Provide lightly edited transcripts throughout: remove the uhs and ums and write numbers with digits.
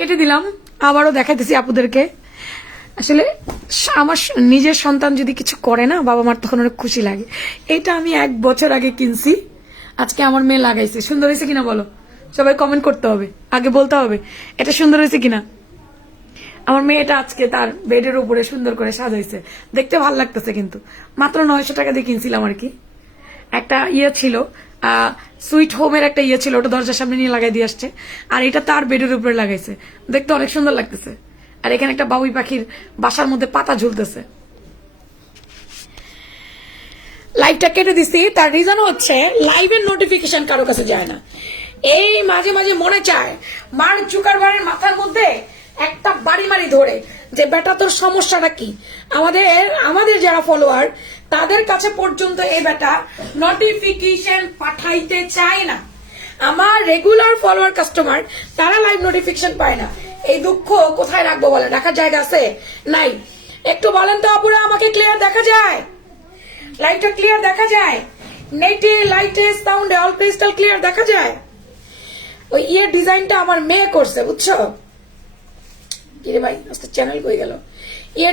কেটে দিলাম। আবারও দেখাইতেছি আপুদেরকে। আসলে আমার নিজের সন্তান যদি কিছু করে না, বাবা মার তখন অনেক খুশি লাগে। এটা আমি 1 বছর আগে কিনছি, আজকে আমার মেয়ে লাগাইছে। সুন্দর হয়েছে কিনা বলো, সবাই কমেন্ট করতে হবে, আগে বলতে হবে এটা সুন্দর হয়েছে কিনা। আমার মেয়েটা আজকে তার বেডের উপরে সুন্দর করে সাজাইছে, দেখতে ভালো লাগতেছে। কিন্তু মাত্র 900 টাকা দিয়ে কিনছিলাম আর কি। একটা ছিল সুইট হোমের একটা ছিল, ওটা দরজার সামনে নিয়ে লাগাই দিয়ে আসছে, আর এটা তার বেডের উপরে লাগাইছে, দেখতে অনেক সুন্দর লাগতেছে। আর এখানে একটা বাবুই পাখির বাসার মধ্যে পাতা ঝুলতেছে। লাইভটা কেটে দিছি, তার রিজন হচ্ছে লাইভের নোটিফিকেশন কারো কাছে যায় না। এই মাঝে মাঝে মনে চায় মার্ক জুকারবার্গের মাথার মধ্যে একটা বাড়ি মারি ধরে যে বেটা তোর সমস্যাটা কি। আমাদের যারা ফলোয়ার তাদের কাছে পর্যন্ত এই বেটা নোটিফিকেশন পাঠাইতে চায় না। আমার রেগুলার ফলোয়ার কাস্টমার তারা লাইভ নোটিফিকেশন পায় না। এই দুঃখ কোথায় রাখবো বলে, রাখার জায়গা আছে? নাই। একটু বলেন তো আপুরা, আমাকে ক্লিয়ার দেখা যায়? লাইটটা ক্লিয়ার দেখা যায়? নেটে লাইটে সাউন্ডে অল ক্রিস্টাল ক্লিয়ার দেখা যায়? ওই ডিজাইনটা আমার মেয়ে করছে, বুঝছো? কিরে ভাই আজকে চ্যানেল কই গেল?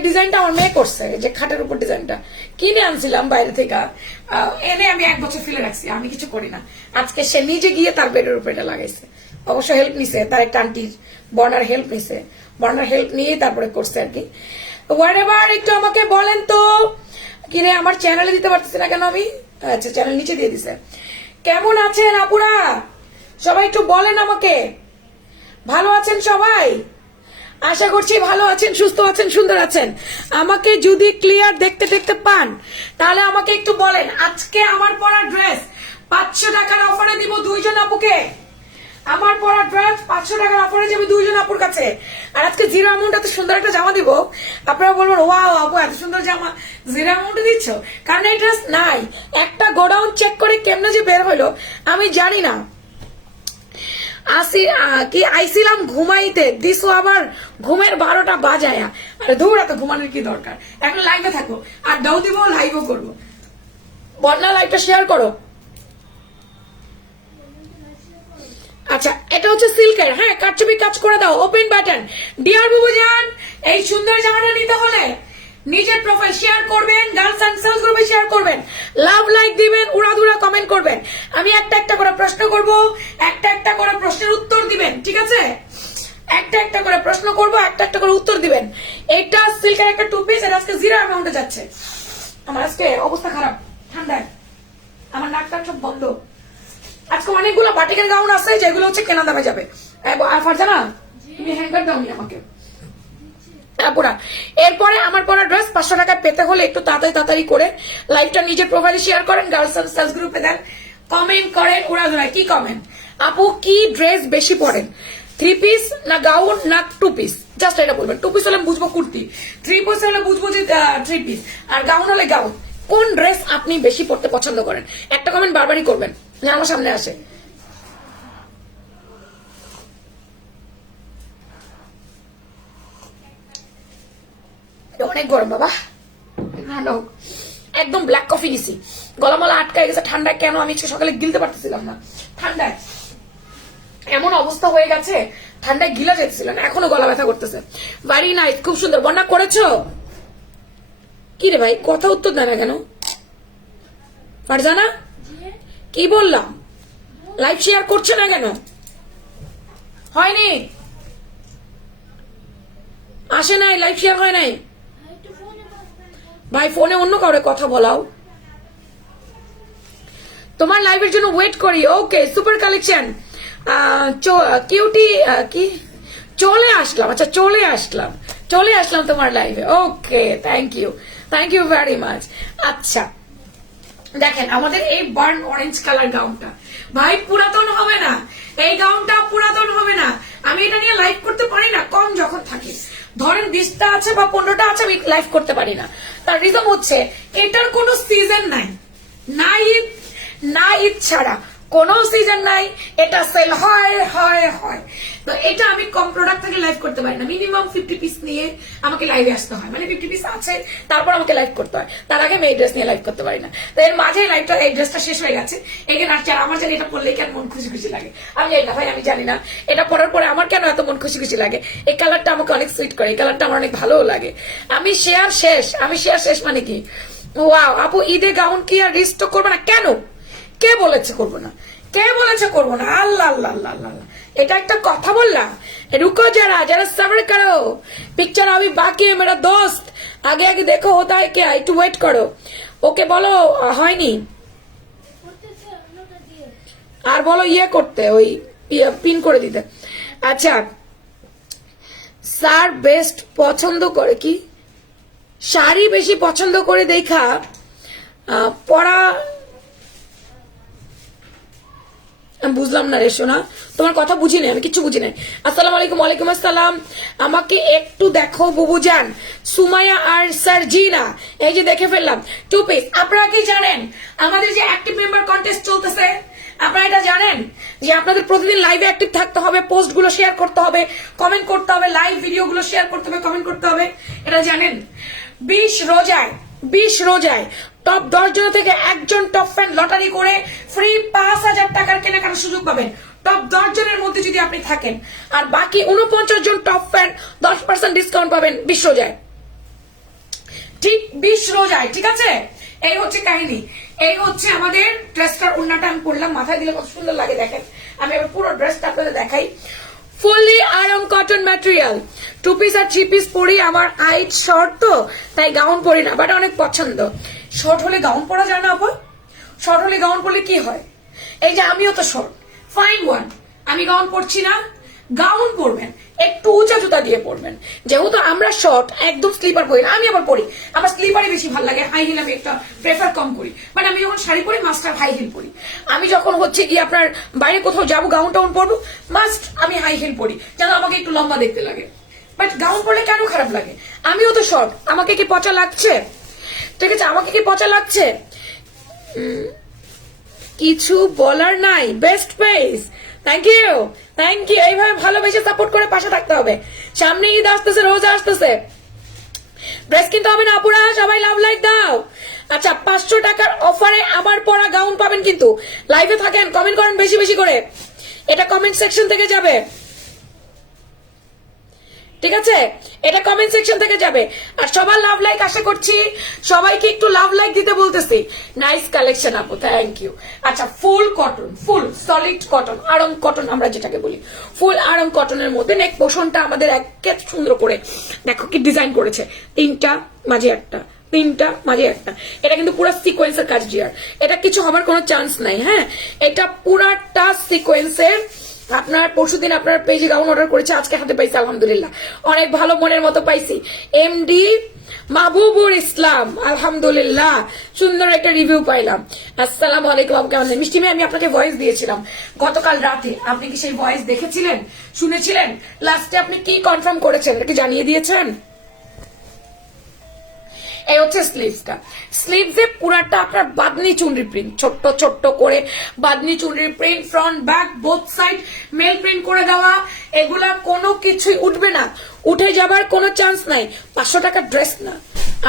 ডিজাইনটা আমার মেয়ে করছে, যে খাটের উপর ডিজাইনটা কিনে আনছিলাম বাইরে থেকে, এনে আমি 1 বছর ফেলে রাখছি, আমি কিছু করি না। আজকে সে নিজে গিয়ে তার বেডের উপর এটা লাগাইছে। অবশ্য হেল্প নিছে, তার একটা আন্টির বর্ণার হেল্প নিছে, বর্ণার হেল্প নিয়ে তারপরে করছে আর কি। ওয়ারেভার, একটু আমাকে বলেন তো কিরে, আমার চ্যানেলে দিতে পারতেছি না কেন আমি? আচ্ছা, চ্যানেল নিচে দিয়ে দিছে। কেমন আছেন আপুরা সবাই, একটু বলেন আমাকে। ভালো আছেন সবাই? আশা করছি ভালো আছেন, সুস্থ আছেন, সুন্দর আছেন। আমাকে যদি ক্লিয়ার দেখতে পান তাহলে আমাকে একটু বলেন। আজকে আমার পরা ড্রেস 500 টাকার অফারে দিব 2 জন আপুকে। আমার পরা ড্রেস 500 টাকার অফারে যাবে 2 জন আপুর কাছে। আর আজকে জিরো অ্যামাউন্ট এত সুন্দর একটা জামা দিব, আপনারা বলবেন ওয়াও আপু এত সুন্দর জামা জিরো অ্যামাউন্টে দিচ্ছ। কারণ এই ড্রেস নাই, একটা গোডাউন চেক করে কেমনে যে বের হলো আমি জানি না। আইছিলাম ঘুমাইতে, দিছো আবার ঘুমের 12টা বাজায়া। আরে দূর, এত ঘুমানোর কি দরকার? এখন লাইভে থাকো, আর দাও দিব, লাইভও করবো। বন্যা লাইভটা শেয়ার করো। আচ্ছা, এটা হচ্ছে সিল্কের, হ্যাঁ, কাটছবি কাজ করে দাও, ওপেন বাটন। ডিয়ার বুবুজান, এই সুন্দর জামাটা নিতে হলে নিজের প্রোফাইল শেয়ার করবেন, গার্লস এন্ড সেলস গ্রুপে শেয়ার করবেন, লাভ লাইক দিবেন, উড়াধুরা কমেন্ট করবেন। আমি একটা করে প্রশ্ন করব, একটা করে প্রশ্নের উত্তর দিবেন, ঠিক আছে? একটা করে প্রশ্ন করব, একটা করে উত্তর দিবেন। এটা সিল্কের একটা টু পিস, এটা আজকে জিরো অ্যামাউন্টে যাচ্ছে। আমার আজকে অবস্থা খারাপ, ঠান্ডায় আমার নাক সব বন্ধ। আজকে অনেকগুলো বাটিকের গাউন আছে যেগুলো হচ্ছে কেনা দামে যাবে। ফারজানা, তুমি হ্যাঙ্গার দাওনি আমাকে। এরপরে আমার পরা ড্রেস 500 টাকায় পেতে হলে একটু তাড়াতাড়ি করে লাইভটা নিজের প্রোফাইলে শেয়ার করেন, গার্লস এন্ড সেলস গ্রুপে দেন, কমেন্ট করেন উড়াধুরায়। কি কমেন্ট? আপু কি ড্রেস বেশি পরেন, 3 পিস না গাউন না 2 পিস? জাস্ট এটা বলবেন। 2 পিস হলে বুঝবো কুর্তি, 3 পিস হলে বুঝবো যে 3 পিস, আর গাউন হলে গাউন। কোন ড্রেস আপনি বেশি পড়তে পছন্দ করেন? একটা কমেন্ট বারবারই করবেন, আমার সামনে আসে। অনেক গরম বাবা, ভালো। একদম ব্ল্যাক কফি নিছি, গলামালা আটকায় গেছে ঠান্ডায়। কেন আমি সকালে গিলতে পারতেছিলাম না ঠান্ডায়, এমন অবস্থা হয়ে গেছে, ঠান্ডায় গিলা যেতেছিল না, এখনো গলা ব্যথা করতেছে। ভেরি নাইস, খুব সুন্দর। বন্যা করেছো কি রে ভাই? কথা উত্তর দেয় না কেন? ফারজানা কি বললাম? লাইভ শেয়ার করছে না কেন? হয়নি, আসে নাই, লাইভ শেয়ার হয় নাই ভাই। ফোনে অন্য কাউরে কথা বলাও, তোমার লাইভের জন্য ওয়েট করি। ওকে, সুপার কালেকশন কিউটি কি চলে আসলাম। আচ্ছা, চলে আসলাম তোমার লাইভে। ওকে, থ্যাংক ইউ ভেরি মাচ। আচ্ছা দেখেন, আমাদের এই বার্ন অরেঞ্জ কালার গাউনটা ভাই পুরাতন হবে না, এই গাউনটা পুরাতন হবে না। আমি এটা নিয়ে লাইভ করতে পারি না, কম যখন থাকে, ধরেন 20টা আছে বা 15টা আছে, আমি লাইভ করতে পারি না। তার রিজন হচ্ছে এটার কোনো সিজন নাই, না ঈদ ছাড়া কোনো সিজন নাই, এটা সেল হয়। তো এটা আমি কম প্রোডাক্ট থেকে লাইভ করতে পারি না। মিনিমাম 50 পিস নিয়ে আমাকে লাইভে আসতে হয়, মানে 50 পিস আছে তারপর আমাকে লাইভ করতে হয়। তার আগে আমি এই ড্রেস নিয়ে লাইভ করতে পারি না। তো এর মাঝে লাইভটা, এই ড্রেসটা শেষ হয়ে গেছে। এখানে আসছে, আর আমার জানি এটা পরলে কেন মন খুশি লাগে। আমি জানি না ভাই, আমি জানি না এটা পরার পরে আমার কেন এত মন খুশি খুশি খুশি লাগে। এই কালারটা আমাকে অনেক সুইট করে, এই কালারটা আমার অনেক ভালো লাগে। আমি শেয়ার শেষ মানে কি? ওয়াও আপু, ঈদে গাউন কি আর রিস্টক করবে না? কেন? কে বলেছে করবো না? কে বলেছে করবো না? আল্লাহ আল্লাহ আল্লাহ আল্লাহ, এটা একটা কথা বললাম? रुको जरा जरा सब्र करो, पिक्चर अभी बाकी है मेरा दोस्त, आगे आगे देखो होता है क्या, একটু ওয়েট করো। ওকে বলো হয়নি, আর বলো ইয়ে করতে, ওই পিন করে দিতে। আচ্ছা, স্যার বেস্ট পছন্দ করে কি? শাড়ি বেশি পছন্দ করে দেখা পড়া। আমি বুঝলাম না রে সোনা, তোমার কথা বুঝি নাই, আমি কিছু বুঝি নাই। আসসালামু আলাইকুম। ওয়ালাইকুম আসসালাম। আমাকে একটু দেখো বুবুজান, সুমাইয়া আর সার্জিনা, এই যে দেখে ফেললাম। Two piece. আপনারা কি জানেন আমাদের যে অ্যাক্টিভ মেম্বার কন্টেস্ট চলতেছে? আপনারা এটা জানেন যে আপনাদের প্রতিদিন লাইভে অ্যাক্টিভ থাকতে হবে, পোস্ট গুলো শেয়ার করতে হবে, কমেন্ট করতে হবে, লাইভ ভিডিও গুলো শেয়ার করতে হবে, কমেন্ট করতে হবে, এটা জানেন? 20 রোজায় টপ 10 জন থেকে একজন টপ ফ্যান লটারি করে ফ্রি 5000 টাকার কেনাকাটার সুযোগ পাবেন। টপ 10 জনের মধ্যে যদি আপনি থাকেন, আর বাকি 49 জন টপ ফ্যান 10% ডিসকাউন্ট পাবেন 20 রোজায়। ঠিক 20 রোজায়, ঠিক আছে? এই হচ্ছে কাহিনী, এই হচ্ছে আমাদের ড্রেসটার ওড়নাটা আমি পরলাম, মাথায় দিলে কত সুন্দর লাগে দেখেন। আমি এবার পুরো ড্রেসটা আপনাদের দেখাই। Fully iron cotton material, 2 piece আর 3 পিস পরি। আমার হাইট শর্ট তো তাই গাউন পরি না, বাট অনেক পছন্দ। শর্ট হলে গাউন পরা যায় না আপা? শর্ট হলে গাউন পরলে কি হয়? এই যে আমিও তো শর্ট, ফাইন ওয়ান, আমি গাউন পরছি না? গাউন পরবেন একটু উঁচা জুতা দিয়ে পরবেন, যেহেতু আমরা শর্ট, একদম স্লিপার পরি না। আমি আবার পরি, আমার স্লিপারই বেশি ভালো লাগে, হাই হিল আমি একটা প্রেফার কম করি। বাট আমি যখন শাড়ি পরি মাস্টার হাই হিল পরি। আমি যখন হচ্ছে কি আপনার বাইরে কোথাও যাবো গাউন টাউন পরবো, মাস্ট আমি হাই হিল পরি, যেন আমাকে একটু লম্বা দেখতে লাগে। বাট গাউন পরলে কেন খারাপ লাগে? আমিও তো শর্ট, আমাকে কি পচা লাগছে? ঠিক আছে, আমাকে কি পচা লাগছে? কিছু বলার নাই, best page, thank you thank you. এইভাবে ভালোবেসে সাপোর্ট করে পাশে থাকতে হবে। সামনে ঈদ আসতেছে, রোজা আসতেছে, ড্রেস কিনতে হবে না আপুরা, সবাই লাভ লাইক দাও। আচ্ছা, 500 টাকার অফারে আমার পরা গাউন পাবেন, কিন্তু লাইভে থাকেন, কমেন্ট করেন বেশি বেশি করে, এটা কমেন্ট সেকশন থেকে যাবে, ঠিক আছে? এটা কমেন্ট সেকশন থেকে যাবে। আর সবার লাভ লাইক আশা করছি, সবাইকে একটু লাভ লাইক দিতে বলতেছি। নাইস কালেকশন আপু, থ্যাংক ইউ। আচ্ছা, ফুল কটন, ফুল সলিড কটন, আরং কটন আমরা যেটাকে বলি, ফুল আরং কটনের মধ্যে নেক পোর্শনটা আমাদের একে সুন্দর করে দেখো কি ডিজাইন করেছে, 3টা মাঝে একটা, 3টা মাঝে একটা। এটা কিন্তু পুরো সিকোয়েন্সের কাজ ডিয়ার, এটা কিছু হবার কোনো চান্স নাই। হ্যাঁ, এটা পুরাটা সিকোয়েন্সের। আপনার পরশুদিন আপনার পেজে গাউন অর্ডার করেছে, আজকে হাতে পাইছি আলহামদুলিল্লাহ, অনেক ভালো মনের মতো পাইছি। এমডি মাহবুবুর ইসলাম, আলহামদুলিল্লাহ সুন্দর একটা রিভিউ পাইলাম। আসসালামু আলাইকুম, আপনি কেমন আছেন? মিষ্টি মেয়ে, আমি আপনাকে ভয়েস দিয়েছিলাম গতকাল রাতে, আপনি কি সেই ভয়েস দেখেছিলেন, শুনেছিলেন? লাস্টে আপনি কি কনফার্ম করেছেন, এটা কি জানিয়ে দিয়েছেন? এই হচ্ছে স্লিভসটা, স্লিভসে পুরাটা আপনার বাদনি চুনরি প্রিন্ট, ছোট্ট ছোট্ট করে bandhani chunri print, front back both side মেল প্রিন্ট করে দেওয়া। এগুলা কোনো কিছুই উঠবে না, উঠে যাবার কোনো চান্স নাই। 500 টাকার ড্রেস না,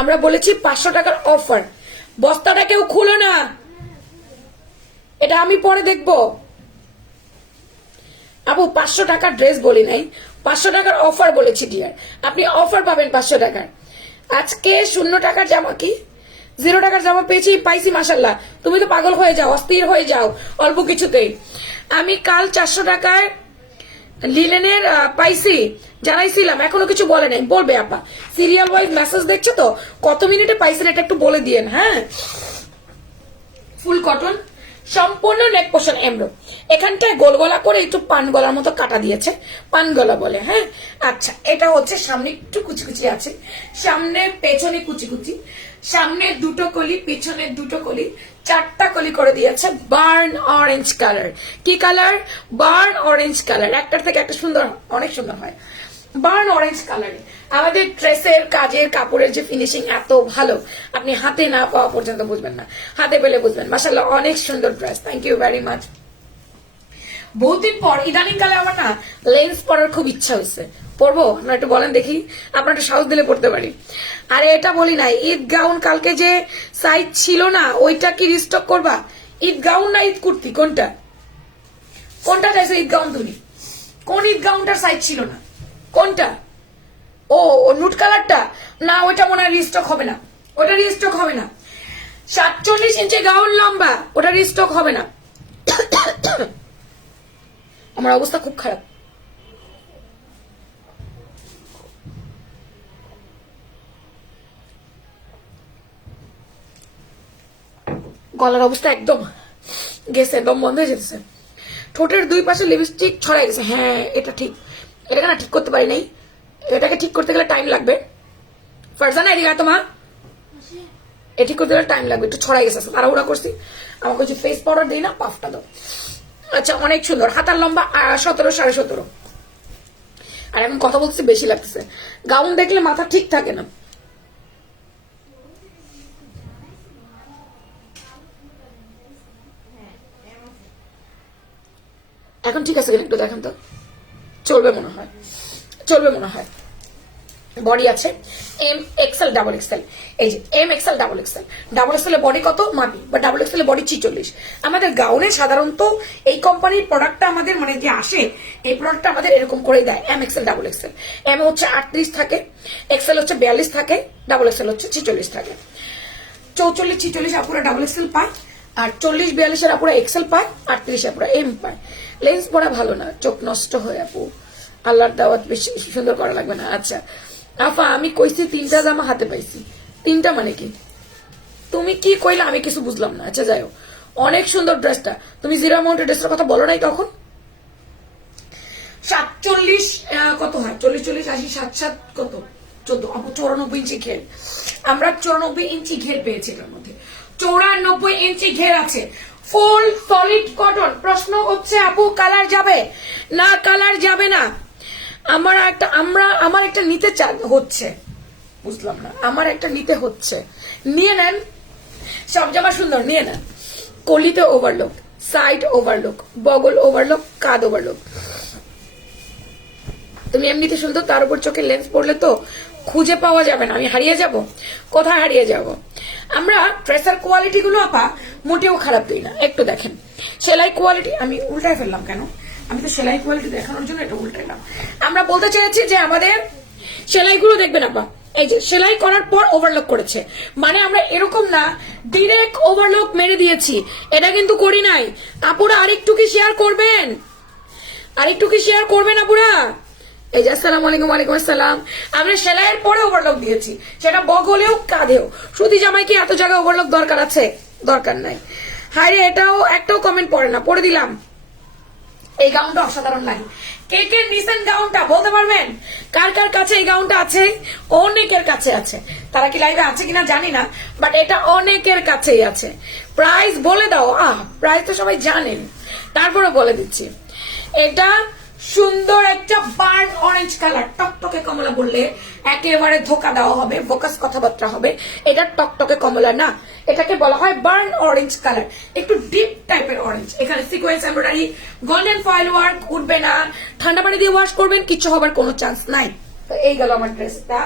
আমরা বলেছি 500 টাকার অফার। বস্তাটা কেউ খুলো না, এটা আমি পরে দেখবো আপু। 500 টাকার ড্রেস বলি নাই, 500 টাকার অফার বলেছি ডিয়ার, আপনি অফার পাবেন 500 টাকার। আজকে 0 টাকার জামা, কি 0 টাকার জামা পাইছি মাশাল্লাহ। তুমি তো পাগল হয়ে যাও, অস্থির হয়ে যাও অল্প কিছুতেই। আমি কাল 400 টাকায় লিলেনের পাইছি, জানাইছিলাম, এখনো কিছু বলে নাই, বলবে আপা। সিরিয়াল ওয়াইজ মেসেজ দেখছো তো, কত মিনিটে পাইছেন এটা একটু বলে দিয়েন। হ্যাঁ, ফুল কটন, সম্পূর্ণ নেক পোর্শন এমব্রো, এখানটায় গোল গলা করে একটু পান গলার মতো কাটা দিয়েছে, পান গলা বলে। হ্যাঁ, আচ্ছা, এটা হচ্ছে সামনে একটু কুচি কুচি আছে, সামনে পেছনে কুচি কুচি, সামনে 2টো কলি, পেছনে 2টো কলি, 4টা কলি করে দিয়েছে বার্ন অরেঞ্জ কালার। কি কালার? বার্ন অরেঞ্জ কালার, একটার থেকে একটা সুন্দর, অনেক সুন্দর হয় বার্ন অরেঞ্জ কালারে। আমাদের ড্রেসের কাজের কাপড়ের যে ফিনিশিং এত ভালো, আপনি হাতে না পাওয়া পর্যন্ত বুঝবেন না, হাতে পেলে বুঝবেন। মাশাআল্লাহ, অনেক সুন্দর dress, thank you very much. বহুদিন পর ইদানিং কালে আমার না লেন্স পরার খুব ইচ্ছা হয়েছে, পরবো? আপনারা একটু বলেন দেখি, আপনার একটু সাহস দিলে পড়তে পারি। আরে এটা বলি নাই, ঈদ গাউন কালকে যে সাইজ ছিল না, ওইটা কি রিস্টক করবা? ঈদ গাউন না ঈদ কুর্তি, কোনটা কোনটা চাইছো? ঈদ গাউন তুমি কোন ঈদ গাউনটার সাইজ ছিল না? কোনটা? ও নুট কালারটা না, ওটা মনে হয় রিস্টক হবে না, ওটা রিস্টক হবে না। 47 ইঞ্চি গাউন লম্বা, ওটা রিস্টক হবে না। আমার অবস্থা খুব খারাপ। গলার অবস্থা একদম গেছে, একদম বন্ধ হয়ে যেতেছে। ঠোঁটের দুই পাশে লিপস্টিক ছড়াই গেছে। হ্যাঁ এটা ঠিক, এটাকে না ঠিক করতে পারি নাই, এটাকে ঠিক করতে গেলে টাইম লাগবে। ফারজানা এদিকে আয় তো মা, এ ঠিক করতে গেলে টাইম লাগবে, একটু ছড়াই গেছে, তাড়াহুড়া করছি। আমাকে হচ্ছে ফেস পাউডার দিই না, পাফটা দাও। আচ্ছা অনেক সুন্দর, হাতার লম্বা 17, 17.5। আর এখন কথা বলছি বেশি লাগতেছে, গাউন দেখলে মাথা ঠিক থাকে না। এখন ঠিক আছে, একটু দেখেন তো, চলবে মনে হয়, চলবে মনে হয়। বডি আছে এম এক্সেল ডাবল এক্সেল, এই যে M XL double XL. Double XL এর বডি কত মাপি, বা ডাবল এক্সেল এর বডি 46। আমাদের গাউনে সাধারণত এই কোম্পানির প্রোডাক্টটা আমাদের মানে যে আসে, এই প্রোডাক্টটা আমাদের এরকম করেই দেয়, M XL double XL. M হচ্ছে 38 থাকে, এক্সেল হচ্ছে 42 থাকে, ডাবল এক্সেল হচ্ছে 46 থাকে। 44, 46 আপুরা ডাবল এক্সেল পায়, আর 40, 42 এর আপুরা এক্সেল পায়, 38 আপুরা এম পায়। লেন্স পরা ভালো না, চোখ নষ্ট হয় আপু, আল্লাহর দাওয়াত বেশি সুন্দর করা লাগবে না। আচ্ছা আফা আমি কইছি 3টা জামা হাতে পাইছি, 3টা মানে কি? তুমি কি কইলা আমি কিছু বুঝলাম না। আচ্ছা যাই হোক, অনেক সুন্দর ড্রেসটা। তুমি জিরো অ্যামাউন্টের ড্রেসটার কথা বলো নাই তখন? 47 কত হয়? 40, 40, 80, 7, 7 কত? 14 আপু 94 ইঞ্চি ঘের। আমরা 94 ইঞ্চি ঘের পেয়েছি, এটার মধ্যে 94 ইঞ্চি ঘের আছে, ফুল সলিড কটন। প্রশ্ন হচ্ছে আপু কালার যাবে না? কালার যাবে না। আমার একটা নিতে হচ্ছে, বুঝলাম না, আমার একটা নিতে হচ্ছে। নিয়ে নেন, সব জামা সুন্দর, নিয়ে নেন। কলিতে ওভারলোক, সাইড ওভারলোক, বগল ওভারলোক, কাঁধ ওভারলোক। তুমি এমনিতে সুন্দর, তার উপর চোখে লেন্স পড়লে তো খুঁজে পাওয়া যাবে না। আমি হারিয়ে যাব, কোথায় হারিয়ে যাব? আমরা ড্রেসের কোয়ালিটি গুলো আপা মোটেও খারাপ দিই না। একটু দেখেন সেলাই কোয়ালিটি, আমি উল্টায় ফেললাম কেন? আমি তো সেলাই কোয়ালিটি দেখানোর জন্য এটা উল্টাইলাম। আমরা বলতে চেয়েছি যে আমাদের সেলাইগুলো দেখবেন আপা, এই যে সেলাই করার পর ওভারলক করেছে, মানে আমরা এরকম না ডিরেক্ট ওভারলক মেরে দিয়েছি, এটা কিন্তু করি নাই। আপুরা আরেকটু কি শেয়ার করবেন? আরেকটু কি শেয়ার করবেন আপুরা? এই যে আসসালামু আলাইকুম। ওয়ালাইকুম আসসালাম। আমরা সেলাইয়ের পরে ওভারলক দিয়েছি, সেটা বগলেও কাঁধেও। সুতি জামাই কি এত জায়গায় ওভারলক দরকার আছে? দরকার নাই। হায় রে, এটাও একটাও কমেন্ট পড়ে না, পড়ে দিলাম। এই গাউনটা অসাধারণ লাগে। কে কে নিছেন গাউনটা বলতে পারবেন? কার কার কাছে এই গাউনটা আছে? অনেকের কাছে আছে। তারা কি লাইভে আছে কিনা জানি না, বাট এটা অনেকের কাছেই আছে। প্রাইস বলে দাও। প্রাইস তো সবাই জানেন, তারপরে বলে দিচ্ছি। এটা সুন্দর একটা বার্ন অরেঞ্জ কালার, টকটকে কমলা বললে একেবারে ধোকা দেওয়া হবে, বোকাস কথাবার্তা হবে। এটা টকটকে কমলা না, এটাকে বলা হয় বার্ন অরেঞ্জ কালার, একটু ডিপ টাইপের অরেঞ্জ। এখানে sequence embroidery, golden foil work, উঠবে না। ঠান্ডা পানি দিয়ে ওয়াশ করবেন, কিছু হবার কোনো চান্স নাই। তো এই গেল আমার ড্রেসটা।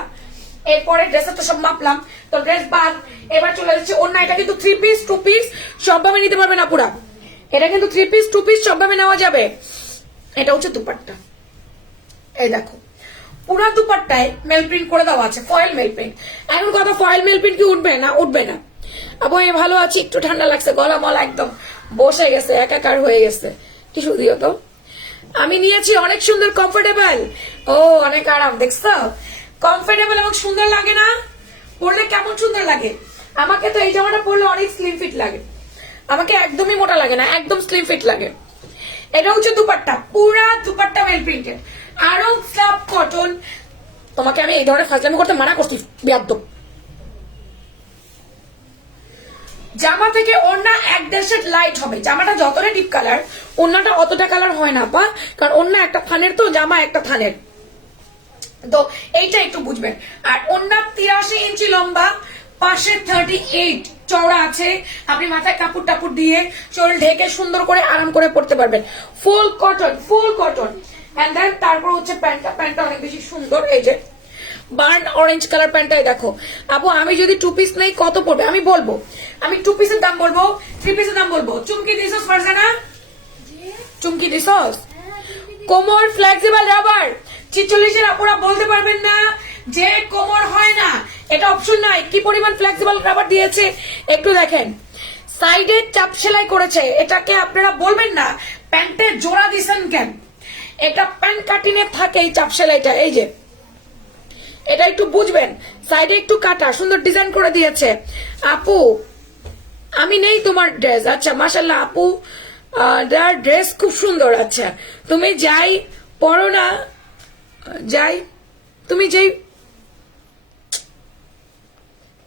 এরপরে ড্রেসের তো সব মাপলাম, তো ড্রেস বাদ। এবার চলে যাচ্ছে ওন্না। এটা কিন্তু 3 পিস 2 পিস সবভাবে নিতে পারবে না পুরা, এটা কিন্তু 3 পিস 2 পিস সবভাবে নেওয়া যাবে। এটা হচ্ছে দুপাট্টা, এই দেখো পুরা দুপাট্টায় মেল প্রিন্ট করে দেওয়া আছে, ফয়েল মেল প্রিন্ট। এখন কথা, ফয়েল মেল প্রিন্ট কি উঠবে না? উঠবে না আপু। এই ভালো আছি, একটু ঠান্ডা লাগছে, গলা মলা একদম বসে গেছে, একাকার হয়ে গেছে। কিছু দিও তো। আমি নিয়েছি, অনেক সুন্দর, কমফোর্টেবল। ও অনেক আরাম, দেখছো? কমফোর্টেবল এবং সুন্দর লাগে না? পরলে কেমন সুন্দর লাগে। আমাকে তো এই জামাটা পরলে অনেক স্লিম ফিট লাগে, আমাকে একদমই মোটা লাগে না, একদম স্লিম ফিট লাগে। এটা হচ্ছে দুপাট্টা, পুরা দুপাট্টা মেল প্রিন্টেড, আরো স্ল্যাব কটন। তোমাকে আমি এই ধরনের ফাজলামি করতে মানা করছি, বেয়াদব। জামা থেকে ওড়না 1.5 শেড লাইট হবে। জামাটা যতটা ডিপ কালার, ওড়নাটা অতটা কালার হয় না পা, কারণ ওড়না একটা থানের, তো জামা একটা থানের, তো এইটা একটু বুঝবেন। আর ওড়না 83 ইঞ্চি লম্বা, পাশে 38 চওড়া আছে। আপনি মাথায় কাপড় টাপড় দিয়ে শরীর ঢেকে সুন্দর করে আরাম করে পড়তে পারবেন। Full cotton, full cotton. And then তারপর হচ্ছে প্যান্টটা অনেক বেশি সুন্দর। এই যে বার্ন অরেঞ্জ কালার প্যান্টটাই দেখো আপু। আমি যদি 2 পিস নেই কত পড়বে আমি বলবো, আমি 2 পিসের দাম বলবো, 3 পিসের দাম বলবো। চুমকি দিছস ফারজানা? চুমকি দিছস? কোমর ফ্লেক্সিবল রাবার 46-এর আপুরা বলতে পারবেন না যে কোমর হয় না, এটা অপশন নাই। কি পরিমাণ ফ্লেক্সিবল রাবার দিয়েছে একটু দেখেন, সাইডে চাপ সেলাই করেছে, এটাকে আপনারা বলবেন না প্যান্টে জোড়া দিছেন কেন, এটা প্যান্ট কাটিনে থাকে এই চাপ সেলাইটা। এই যে এটা একটু বুঝবেন, সাইডে একটু কাটা, সুন্দর ডিজাইন করে দিয়েছে। আপু আমি নেই তোমার ড্রেস, আচ্ছা মাশাল্লাহ আপু ড্রেস খুব সুন্দর। আচ্ছা তুমি যাই পড়ো না, যাই তুমি যাই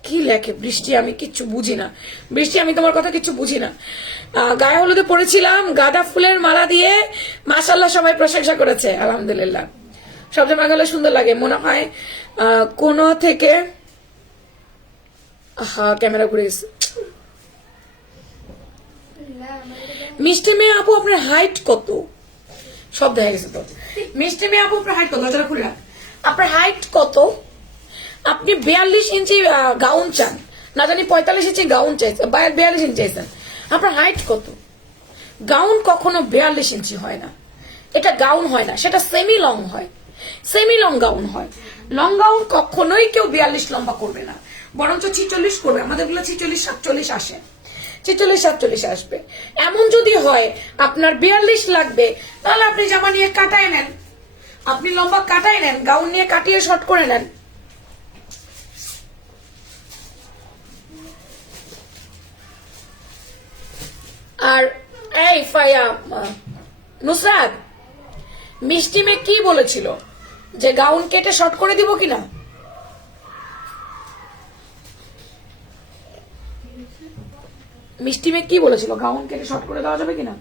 কি লেখে বৃষ্টি, আমি কিচ্ছু বুঝি না বৃষ্টি, আমি তোমার কথা কিচ্ছু বুঝি না। গায়ে হলুদে পড়েছিলাম গাঁদা ফুলের মালা দিয়ে, মাশাল্লাহ সবাই প্রশংসা করেছে, আলহামদুলিল্লাহ। সব জামা গেলে সুন্দর লাগে মনে হয়। কোন থেকে ক্যামেরা ঘুরে গেছে। মিষ্টি মেয়ে আপু আপনার হাইট কত? সব দেখা গেছে তো। মিষ্টি মেয়ে আপু আপনার হাইট কত? যারা খুললাম আপনার হাইট কত? আপনি 42 ইঞ্চি গাউন চান, না জানি 45 ইঞ্চি গাউন চাইছেন, 42 ইঞ্চি চাইছেন, আপনার হাইট কত? গাউন কখনো 42 ইঞ্চি হয় না, এটা গাউন হয় না, সেটা সেমি লং হয়, সেমি লং গাউন হয়। লং গাউন কখনোই কেউ 42 লম্বা করবে না, বরঞ্চ 46 করবে। আমাদের গুলো 46 47 আসে, 46 47 আসবে। এমন যদি হয় আপনার 42 লাগবে, তাহলে আপনি জামা নিয়ে কাটায় নেন, আপনি লম্বা কাটায় নেন, গাউন নিয়ে কাটিয়ে শর্ট করে নেন। আর এই ফায়া নুসরাত, মিষ্টি মেয়ে কি বলেছিল যে গাউন কেটে শর্ট করে দিব কিনা? মিষ্টি মেয়ে কি বলেছিল, গাউন কেটে শর্ট করে দেওয়া যাবে কিনা?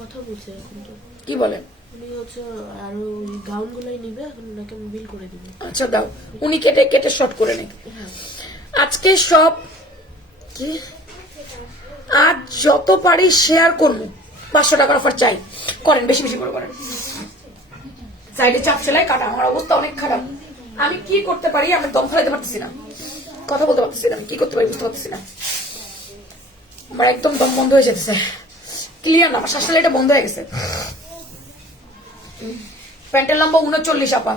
কথা বলছে এখন তো। কি বলেন? উনি হচ্ছে আরো গাউন গুলাই নিবে, এখন ওনাকে আমি বিল করে দিব। আচ্ছা দাও, উনি কেটে কেটে শর্ট করে নেই। আজকে সব কি আজ যত পারি শেয়ার করবো, 500 টাকার অফার চাই, করেন বেশি বেশি করে করেন। সাইডে চাপ সেলাই কাটা, আমার অবস্থা অনেক খারাপ। আমি কি করতে পারি, আমি দম ফেলাতে পারতেছি না, কথা বলতে পারতেছি না, আমি কি করতে পারি বুঝতে পারতেছি না। আমার একদম দম বন্ধ হয়ে যেতেছে, ক্লিয়ার না, আমার শ্বাস এটা বন্ধ হয়ে গেছে। প্যান্টের লম্বা 39 আপা,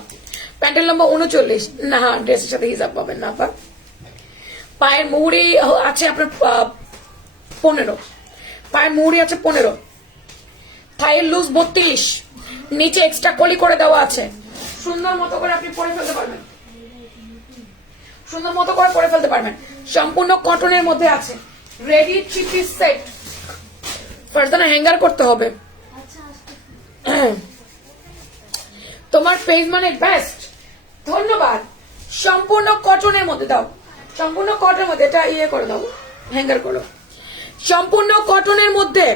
প্যান্টের লম্বা 39 না, ড্রেসের সাথে হিসাব পাবেন না আপা। পায়ের মুহুরি আছে আপনার 15, পায়ের মুহুরি আছে 15, থাইয়ের লুজ 32, নিচে এক্সট্রা কলি করে দেওয়া আছে, সুন্দর মতো করে আপনি পরে ফেলতে পারবেন, সুন্দর মতো করে পরে ফেলতে পারবেন। সম্পূর্ণ কটনের মধ্যে আছে, ready 3 piece set. Farzana hanger করতে হবে। তোমার পেজ মানে বেস্ট, ধন্যবাদ। সম্পূর্ণ কটনের মধ্যে দাও, সম্পূর্ণ কটনের মধ্যে, এটা ইয়ে করে দাও, হ্যাঙ্গার করো। সম্পূর্ণ কটনের মধ্যে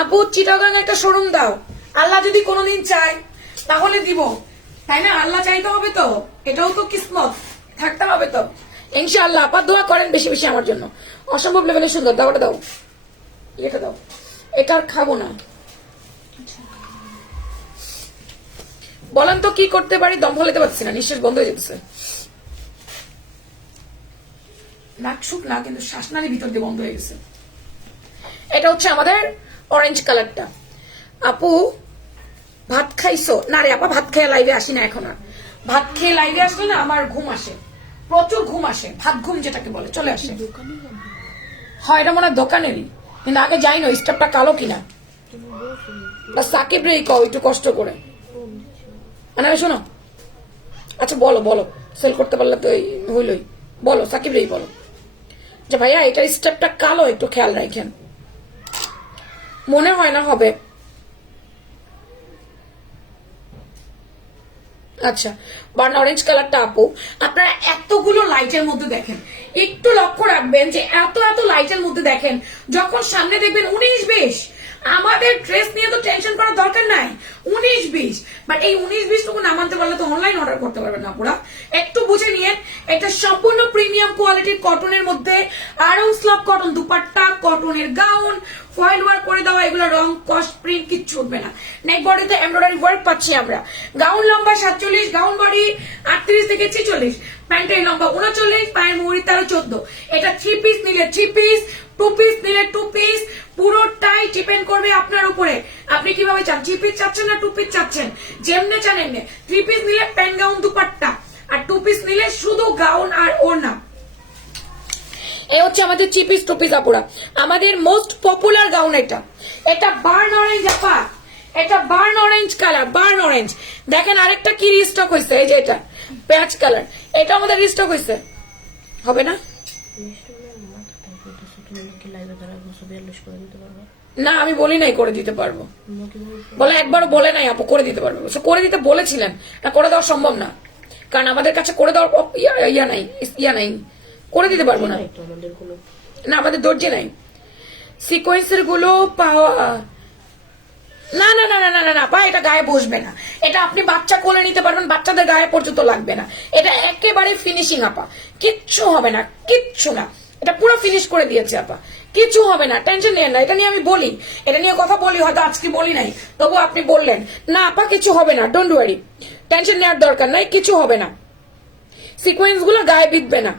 আপু চিটাগাং একটা শোরুম দাও, আল্লাহ যদি কোনোদিন চায় তাহলে দিব, তাই না? আল্লাহ চাইতে হবে তো, এটাও তো কিসমত, থাকতে হবে তো ইনশাআল্লাহ। আপা দোয়া করেন বেশি বেশি আমার জন্য, অসম্ভব লেভেলে সুন্দর। দাও ওটা দাও, এটা দাও, এটা আর খাবো না। বলেন তো কি করতে পারি, দম ফলাতে পারছি না, নিঃশ্বাস বন্ধ হয়ে যেতেছে, নাক শুক না কিন্তু শ্বাসনালী ভিতর দিয়ে বন্ধ হয়ে গেছে। এটা হচ্ছে আমাদের অরেঞ্জ কালারটা। আপু ভাত খাইছো? না রে আপা, ভাত খেয়ে লাইভে আসি না এখন আর। ভাত খেয়ে লাইভে আসলে না আমার ঘুম আসে, প্রচুর ঘুম আসে, ভাত ঘুম যেটাকে বলে চলে আসে। হয় এটা মনে হয় দোকানেরই, কিন্তু আগে যাই না স্টাফটা কালো কিনা, বা সাকিব রে কও একটু কষ্ট করে। মানে শোনো, আচ্ছা বলো বলো, সেল করতে পারলে তো হইলই, বলো সাকিব রেই বলো যে ভাইয়া এটা স্টেপটা কালো, একটু খেয়াল রাখেন। মনে হয় না হবে। আচ্ছা বার্ন অরেঞ্জ কালারটা আপু, আপনারা এতগুলো লাইটের মধ্যে দেখেন, একটু লক্ষ্য রাখবেন যে এত এত লাইটের মধ্যে দেখেন, যখন সামনে দেখবেন 19-20, আমাদের ড্রেস নিয়ে তো টেনশন করার দরকার নাই, 19-20, বাট এই 19-20 টুকু না মানতে পারলে তো অনলাইন অর্ডার করতে পারবেন না। পুরা একটু বুঝে নিয়ে, এটা সম্পূর্ণ প্রিমিয়াম কোয়ালিটির কটনের মধ্যে, আরং স্লাব কটন দুপাট্টা, কটনের গাউন, ফয়েল ওয়ার্ক করে দেওয়া, এগুলো রং কস্ট প্রিন্ট কিচ্ছু উঠবে না। নেক বডিতে এমব্রয়ডারি ওয়ার্ক পাচ্ছি আমরা। গাউন লম্বা 47, গাউন বডি 38 থেকে 46, প্যান্টের লম্বা 39, পায়ের মুহুরি 13-14। এটা 3 পিস নিলে 3 পিস, 2 পিস নিলে 2 পিস, পুরোটাই ডিপেন্ড করবে আপনার উপরে আপনি কিভাবে চান। 3 পিস চাচ্ছেন না 2 পিস চাচ্ছেন, যেমনে চান এমনি। 3 পিস নিলে প্যান্ট গাউন দুপাট্টা, আর 2 পিস নিলে শুধু গাউন আর ওড়না। এই হচ্ছে আমাদের 3 পিস 2 পিস আপুরা, আমাদের মোস্ট পপুলার গাউন। এটা বার্ন অরেঞ্জ আপা, এটা burn orange colour, burn orange. দেখেন আরেকটা কি রিস্টক হয়েছে, এই যে এটা প্যাচ কালার, এটা আমাদের রিস্টক হয়েছে। হবে না না, আমি বলি নাই করে দিতে পারবো, বলে একবারও বলে নাই আপু করে দিতে পারবো। করে দিতে বলেছিলেন না, করে দেওয়া সম্ভব না, কারণ আমাদের কাছে করে দেওয়ার ইয়া নাই, করে দিতে পারবো না। না আমাদের দর্জি নাই, সিকোয়েন্সের গুলো পাওয়া না না না না না না পা, এটা গায়ে বসবে না। এটা আপনি বাচ্চা কোলে নিতে পারবেন, বাচ্চাদের গায়ে পর্যন্ত লাগবে না। এটা একেবারে ফিনিশিং আপা, কিচ্ছু হবে না, কিচ্ছু না। এটা পুরো ফিনিশ করে দিয়েছে আপা, কিছু হবে না, টেনশন নেন না। এটা নিয়ে আমি বলি, এটা নিয়ে কথা বলি, হয়তো আজকে বলি নাই, তবু আপনি বললেন না আপা কিছু হবে না, ডোন্ট ওয়ারি, টেনশন নেওয়ার দরকার নাই, কিছু হবে না। সিকোয়েন্স গুলো গায়ে বিঁধবে না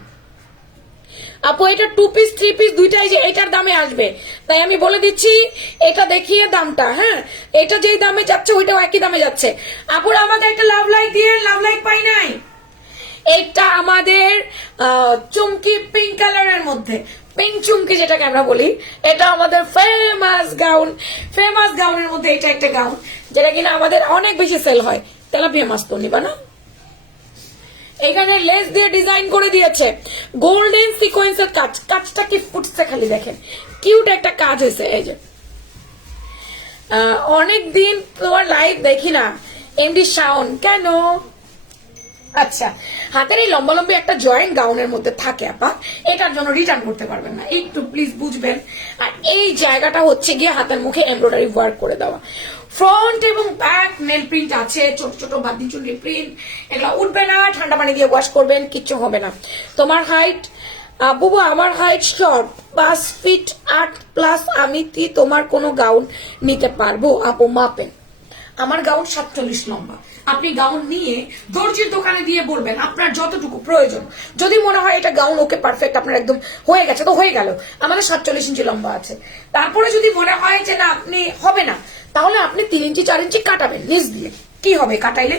আপু। এটা 2 পিস 3 পিস দুইটাই যে এটার দামে আসবে, তাই আমি বলে দিচ্ছি এটা দেখিয়ে দামটা। হ্যাঁ, এটা যেই দামে যাচ্ছে ওইটাও একই দামে যাচ্ছে। আপুর আমাদের একটা লাভ লাইক দিয়ে, লাভ লাইক পাই নাই। এটা আমাদের চুমকি পিঙ্ক কালারের মধ্যে, পিঙ্ক চুমকি যেটাকে আমরা বলি, এটা আমাদের ফেমাস গাউন। ফেমাস গাউনের মধ্যে এটা একটা গাউন, যেটা কিনা আমাদের অনেক বেশি সেল হয়। তেলাপিয়া মাছ তো নিবা না, এখানে লেস দিয়ে ডিজাইন করে দিয়েছে, গোল্ডেন সিকোয়েন্সের কাজ, কাজটা কি ফুটছে খালি দেখেন, কিউট একটা কাজ হয়েছে। এই যে অনেকদিন তোমার লাইভ দেখি না এমডি শাওন, কেন? আচ্ছা, হাতের এই লম্বা লম্বি একটা জয়েন্ট গাউনের মধ্যে থাকে আপা, এটার জন্য রিটার্ন করতে পারবেন না, একটু প্লিজ বুঝবেন। আর এই জায়গাটা হচ্ছে গিয়ে হাতের মুখে এমব্রয়ডারি ওয়ার্ক করে দেওয়া, ফ্রন্ট এবং ব্যাক নেল প্রিন্ট আছে, ছোট ছোট বাদি চুনরি প্রিন্ট, এগুলো উঠবে না, ঠান্ডা পানি দিয়ে ওয়াশ করবেন, কিচ্ছু হবে না। তোমার হাইট বুবু, আমার হাইট শর্ট 5 ফিট 8 প্লাস, আমি কি তোমার কোনো গাউন নিতে পারবো আপু মাপেন? আমার গাউন 47 লম্বা। আপনি গাউন নিয়ে দর্জির দোকানে দিয়ে বলবেন আপনার যতটুকু প্রয়োজন, যদি মনে হয় এটা গাউন ওকে পারফেক্ট, আপনার একদম হয়ে গেছে তো হয়ে গেল। আমাদের 47 ইঞ্চি লম্বা আছে। তারপরে যদি মনে হয় যে না আপনি হবে না, তাহলে আপনি 3 ইঞ্চি 4 ইঞ্চি কাটাবেন নিচ দিয়ে, কি হবে কাটাইলে?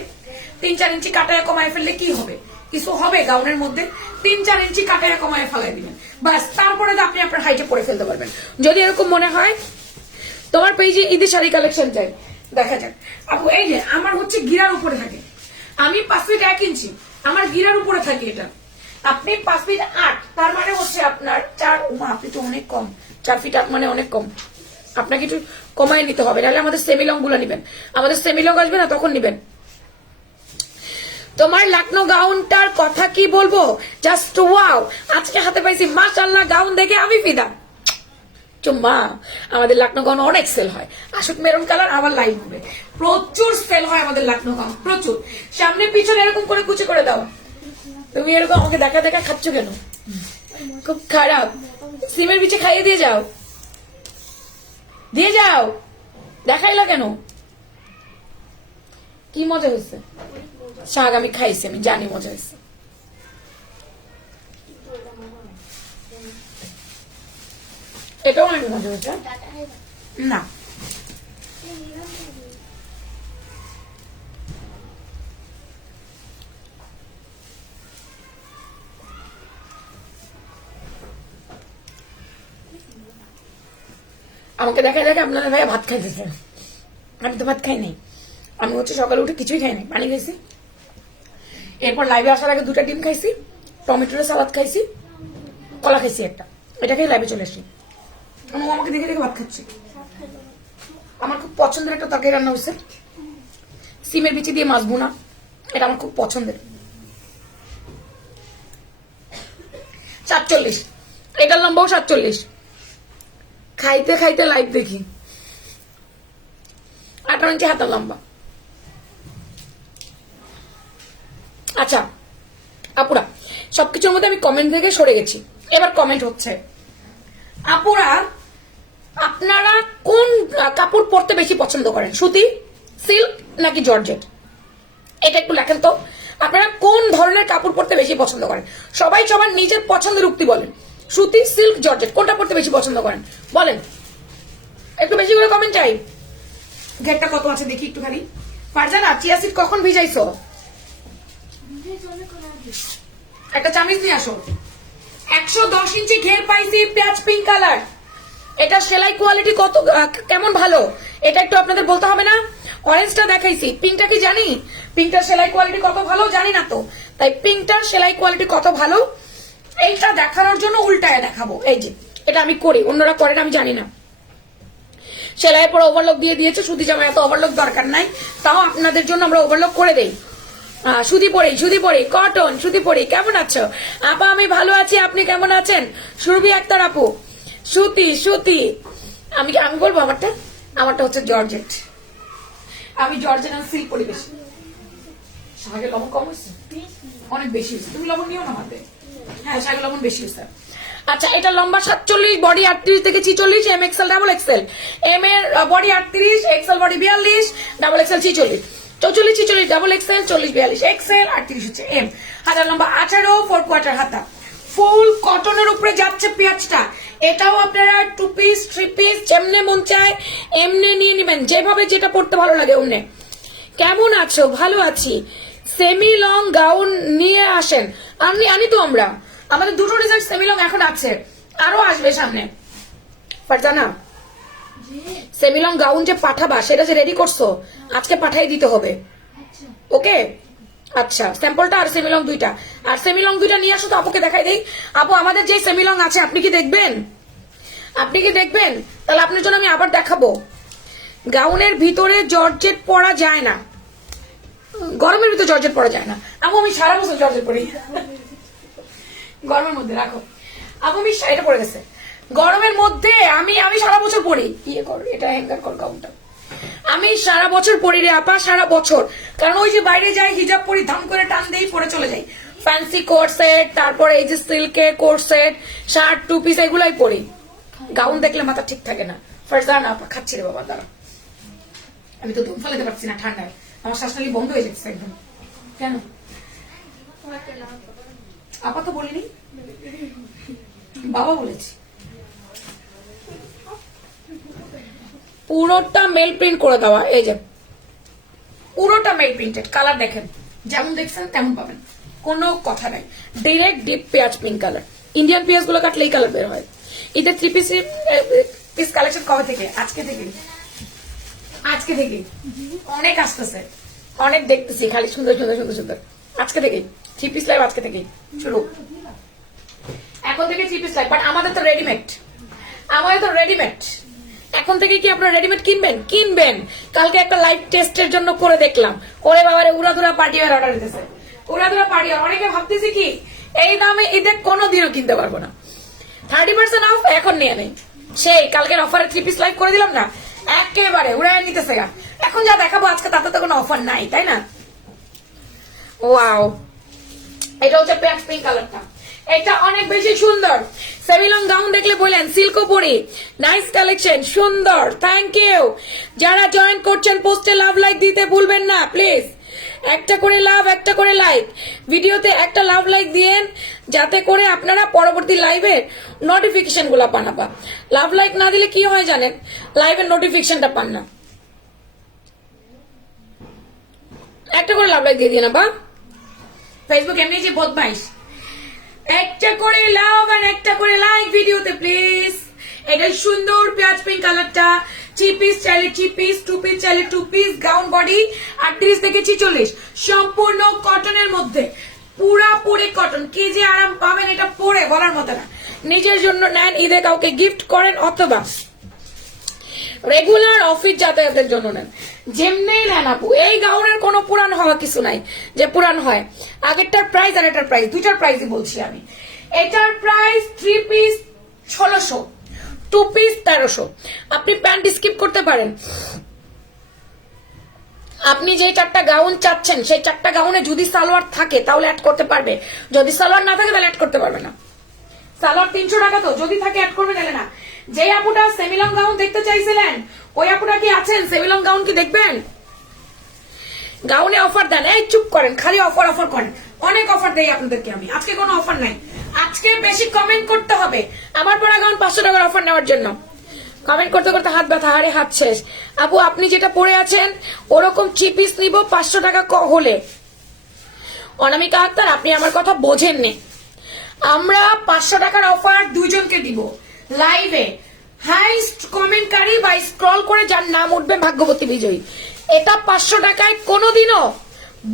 3-4 ইঞ্চি কাটায় কমায় ফেললে কি হবে? কিছু হবে গাউনের মধ্যে? 3-4 ইঞ্চি কাটায় কমায় ফেলাই দিবেন, বাস। তারপরে তো আপনি আপনার হাইটে পরে ফেলতে পারবেন। যদি এরকম মনে হয়, তোমার পেজে ঈদের শাড়ি কালেকশন চাই, দেখা যাক আপু। এই যে আমার হচ্ছে গিরার উপরে থাকে, আমি 5 ফিট 1 ইঞ্চি, আমার গিরার উপরে থাকে এটা। আপনি 5 ফিট 8, তার মানে হচ্ছে আপনার 4, আপনি তো অনেক কম, 4 ফিট 8 মানে অনেক কম। আপনাকে একটু কমায় নিতে হবে, নাহলে আমাদের সেমিলং গুলো নিবেন, আমাদের সেমিলং আসবে না তখন নিবেন। তোমার লাকনো গাউনটার কথা কি বলবো, জাস্ট ওয়াও। আজকে হাতে পাইছি মাশাআল্লাহ, গাউন দেখে আমি ফিদা। চুম্মা, আমাদের লাকনো গাউন অনেক সেল হয়। আসুক মেরুন কালার, আবার লাইভ হবে, প্রচুর সেল হয় আমাদের লাকনো গাউন, প্রচুর। সামনে পিছনে এরকম করে কুচি করে দাও। তুমি এরকম আমাকে দেখা দেখা খাচ্ছ কেন? খুব খারাপ। সিমের বিচে খাইয়ে দিয়ে যাও, দিয়ে যাও। দেখাইলা কেন? কি মজা হয়েছে? শাক আমি খাইছি, আমি জানি মজা হয়েছে। এটাও অনেক মজা হয়েছে না? আমাকে দেখা দেখে আপনাদের ভাইয়া ভাত খাইতেছে, আমি তো ভাত খাই নাই। আমি হচ্ছে সকালে উঠে কিছুই খাই নাই, পানি খাইছি, এরপর লাইভে আসার আগে 2টা ডিম খাইছি, টমেটোর সালাদ খাইছি, কলা খাইছি একটা, এটা খেয়ে লাইভে চলে আসি। আমাকে দেখে দেখে ভাত খাচ্ছি। আমার খুব পছন্দের একটা তরকারি রান্না হয়েছে, সিমের বিচি দিয়ে মাছ ভুনা, এটা আমার খুব পছন্দের। 47, এটার লম্বাও 47। খাইতে খাইতে লাইভ দেখি, 18 ইঞ্চি হাতের লম্বা। আচ্ছা আপুরা, সবকিছুর মধ্যে আমি কমেন্ট থেকে সরে গেছি, এবার কমেন্ট হচ্ছে। আপুরা আপনারা কোন কাপড় পরতে বেশি পছন্দ করেন, সুতি, সিল্ক নাকি জর্জেট? এটা একটু লেখেন তো, আপনারা কোন ধরনের কাপড় পরতে বেশি পছন্দ করেন? সবাই সবার নিজের পছন্দের উক্তি বলেন। সুতি, সিল্ক, জর্জেট কোনটা পরতে বেশি পছন্দ করেন বলেন, একটু বেশি করে কমেন্ট চাই। ঘেরটা কত আছে দেখি একটুখানি। ফারজানা, চিয়া সিড কখন ভিজাইছো? একটা চামিচ নিয়ে আসো। 110 ইঞ্চি ঘের পাইছি, পেঁয়াজ পিঙ্ক কালার। এটা সেলাই কোয়ালিটি কত কেমন ভালো এটা একটু আপনাদের বলতে হবে না? অরেঞ্জটা দেখাইছি, পিঙ্কটা কি জানি? পিঙ্কটার সেলাই কোয়ালিটি কত ভালো জানি না তো, তাই পিঙ্কটার সেলাই কোয়ালিটি কত ভালো এইটা দেখানোর জন্য উল্টায় দেখাবো। এই যে এটা আমি করি, অন্যরা করেন আমি জানি না। সেলাইয়ের পর ওভারলক দিয়ে দিয়েছে, সুতি জামায় এত ওভারলক দরকার নাই, তাও আপনাদের জন্য আমরা ওভারলক করে দেই। সুতি পরি কটন সুতি পরি। কেমন আছো আপা? আমি ভালো আছি, আপনি কেমন আছেন? সুরভি আক্তার আপু, সুতি আমি বলবো আমারটা হচ্ছে জর্জেট। আমি জর্জেট আর সিল্ক পরি বেশি। শাকে লবণ কম হয়েছে, অনেক বেশি হয়েছে, তুমি লবণ নিও না হাতে। হ্যাঁ, শাকে লবণ বেশি হয়েছে। আচ্ছা, এটা লম্বা 47, বডি 38 থেকে 46, M XL double XL. M এর body 38, XL body 42, double XL 46, 44, 46 double XL, 40, 42 XL, 38 হচ্ছে এম। হাতার লম্বা 18, 4 কোয়ার্টার হাতা। ফুল কটনের উপরে যাচ্ছে পেঁয়াজটা। এটাও আপনারা 2 পিস 3 পিস যেমনে মন চায় এমনি নিয়ে নেবেন, যেভাবে যেটা পড়তে ভালো লাগে অমনে। কেমন আছো? ভালো আছি। সেমি লং গাউন নিয়ে আসেন। আনি তো আমরা, আমাদের দুটো ডিজাইন সেমি লং এখন আছে, আরো আসবে সামনে। ফারজানা, সেমি লং গাউন যে পাঠাবা সেটা যে রেডি করছো, আজকে পাঠাই দিতে হবে, ওকে? আচ্ছা, স্যাম্পলটা আর সেমি লং দুইটা, আর সেমি লং দুইটা নিয়ে আসো তো, আপুকে দেখাই দেই। আপু, আমাদের যে সেমি লং আছে আপনি কি দেখবেন? তাহলে আপনার জন্য আমি আবার দেখাবো। গাউনের ভিতরে জর্জেট পরা যায় না, গরমের ভিতরে জর্জেট পরা যায় না। আপু, আমি সারা বছর জর্জেট পরি, গরমের মধ্যে রাখো। আপু, আমি এটা পরে গেছে গরমের মধ্যে, আমি সারা বছর পরি। ইয়ে কর, এটা হ্যাঙ্গার কর গাউনটা। আমি সারা বছর পরি রে আপা, সারা বছর। কারণ ওই যে বাইরে যাই, হিজাব পরি, ধাম করে টান দেই, পরে চলে যাই। ফ্যান্সি কোট সেট, তারপরে এই যে সিল্কের কোট সেট, শার্ট, 2 পিস এগুলাই পরি। গাউন দেখলে মাথা ঠিক থাকে না। ফারজানা আপা, খাচ্ছি রে বাবা, দাঁড়া। আমি তো দম ফেলাতে পারছি না ঠান্ডায়, আমার শ্বাসনালী বন্ধ হয়ে যাচ্ছে একদম। কেন আপা? তো বলিনি, বাবা বলেছি। পুরোটা মেল প্রিন্ট করে দেওয়া, এই যে পুরোটা মেল প্রিন্টেড। কালার দেখেন, যেমন দেখছেন তেমন পাবেন, কোনো কথা নাই। ডিরেক্ট ডিপ পেঁয়াজ পিঙ্ক কালার। ইন্ডিয়ান পেঁয়াজ গুলো কাটলে এই কালার বের হয়। ঈদের 3 পিস কালেকশন কবে থেকে? আজকে থেকে অনেক আসতেছে, অনেক দেখতেছি, খালি সুন্দর আজকে থেকে 3 পিস লাইভ, আজকে থেকে শুরু। এখন থেকে 3 পিস লাইভ, বাট আমাদের তো রেডিমেড। এখন থেকে কি আপনারা রেডিমেড কিনবেন? কালকে একটা লাইভ টেস্টের জন্য করে দেখলাম, ওরে বাবারে, উড়াধুরা পার্টি ওয়্যার অর্ডার দিতেছে, উড়াধুরা পার্টি ওয়্যার। অনেকে ভাবতেছি কি এই দামে ঈদে কোনোদিনও কিনতে পারবো না। 30% অফ এখন নিয়ে নেই। সেই কালকের অফারে 3 পিস লাইভ করে দিলাম না, একেবারে উড়ায় নিতেছে গা। এখন যা দেখাবো আজকে তাতে তো কোনো অফার নাই, তাই না? ওয়াও, এটা হচ্ছে পেঁয়াজ পিঙ্ক কালারটা, এটা অনেক বেশি সুন্দর। সেমিলং গাউন দেখলে বলেন, সিল্কও পরি, নাইস কালেকশন, সুন্দর, থ্যাংক ইউ। যারা জয়েন করছেন পোস্টে লাভ লাইক দিতে ভুলবেন না প্লিজ। একটা করে লাভ, একটা করে লাইক, ভিডিওতে একটা লাভ লাইক দিয়েন, যাতে করে আপনারা পরবর্তী লাইভের নোটিফিকেশন গুলা পান। লাভ লাইক না দিলে কি হয় জানেন? লাইভের নোটিফিকেশনটা পান না। একটা করে লাভ লাইক দিয়ে দিন। বা ফেসবুক এমনি যে বদমাইশ, একটা করে লাভ আর একটা করে লাইক ভিডিওতে প্লিজ। এটা সুন্দর পেঁয়াজ পিঙ্ক কালারটা, 3 পিস চাইলে 3 পিস, 2 পিস চাইলে 2 পিস, গাউন বডি 38 থেকে 46, সম্পূর্ণ কটনের মধ্যে, পুরাপুরি কটন। কি যে আরাম পাবেন এটা পরে বলার মতো না। নিজের জন্য নেন, ঈদে কাউকে গিফট করেন, অথবা রেগুলার অফিস যাতায়াতের জন্য নেন, যেমনি নেন আপু। এই গাউনের কোনো পুরান হওয়া কিছু নাই যে পুরান হয়। আগেরটার প্রাইস আর এটার প্রাইস, দুইটার প্রাইসই বলছি আমি। এটার প্রাইস 3 পিস 1600, 2 পিস 1300। আপনি প্যান্ট স্কিপ করতে পারেন। আপনি যে 4টা গাউন চাচ্ছেন, সেই 4টা গাউনে যদি সালোয়ার থাকে তাহলে অ্যাড করতে পারবে, যদি সালোয়ার না থাকে তাহলে অ্যাড করতে পারবে না। সালোয়ার 300 টাকা, তো যদি থাকে অ্যাড করবে, নাহলে না। যে আপুটা সেমিলং গাউন দেখতে চাইছিলেন ওই আপুটা কি আছেন? সেমিলং গাউন কি দেখবেন? গাউনে অফার দেন? এই চুপ করেন, খালি অফার অফার করেন। অনেক অফার দেই আপনাদেরকে আমি। আজকে কোনো অফার নাই, আজকে বেশি কমেন্ট করতে হবে আমার পরা গাউন 500 টাকার অফার নেওয়ার জন্য। কমেন্ট করতে করতে হাত ব্যথা, হারে হাত শেষ। আপু আপনি যেটা পরে আছেন ওরকম চিপিস নিব 500 টাকা হলে। অনামিকা আক্তার আপনি আমার কথা বোঝেননি। আমরা 500 টাকার অফার দুইজনকে দিব লাইভে। হাইস্ট কমেন্টকারী বা স্ক্রল করে যার নাম উঠবে ভাগ্যবতী বিজয়ী। এটা 500 টাকায় কোনোদিনও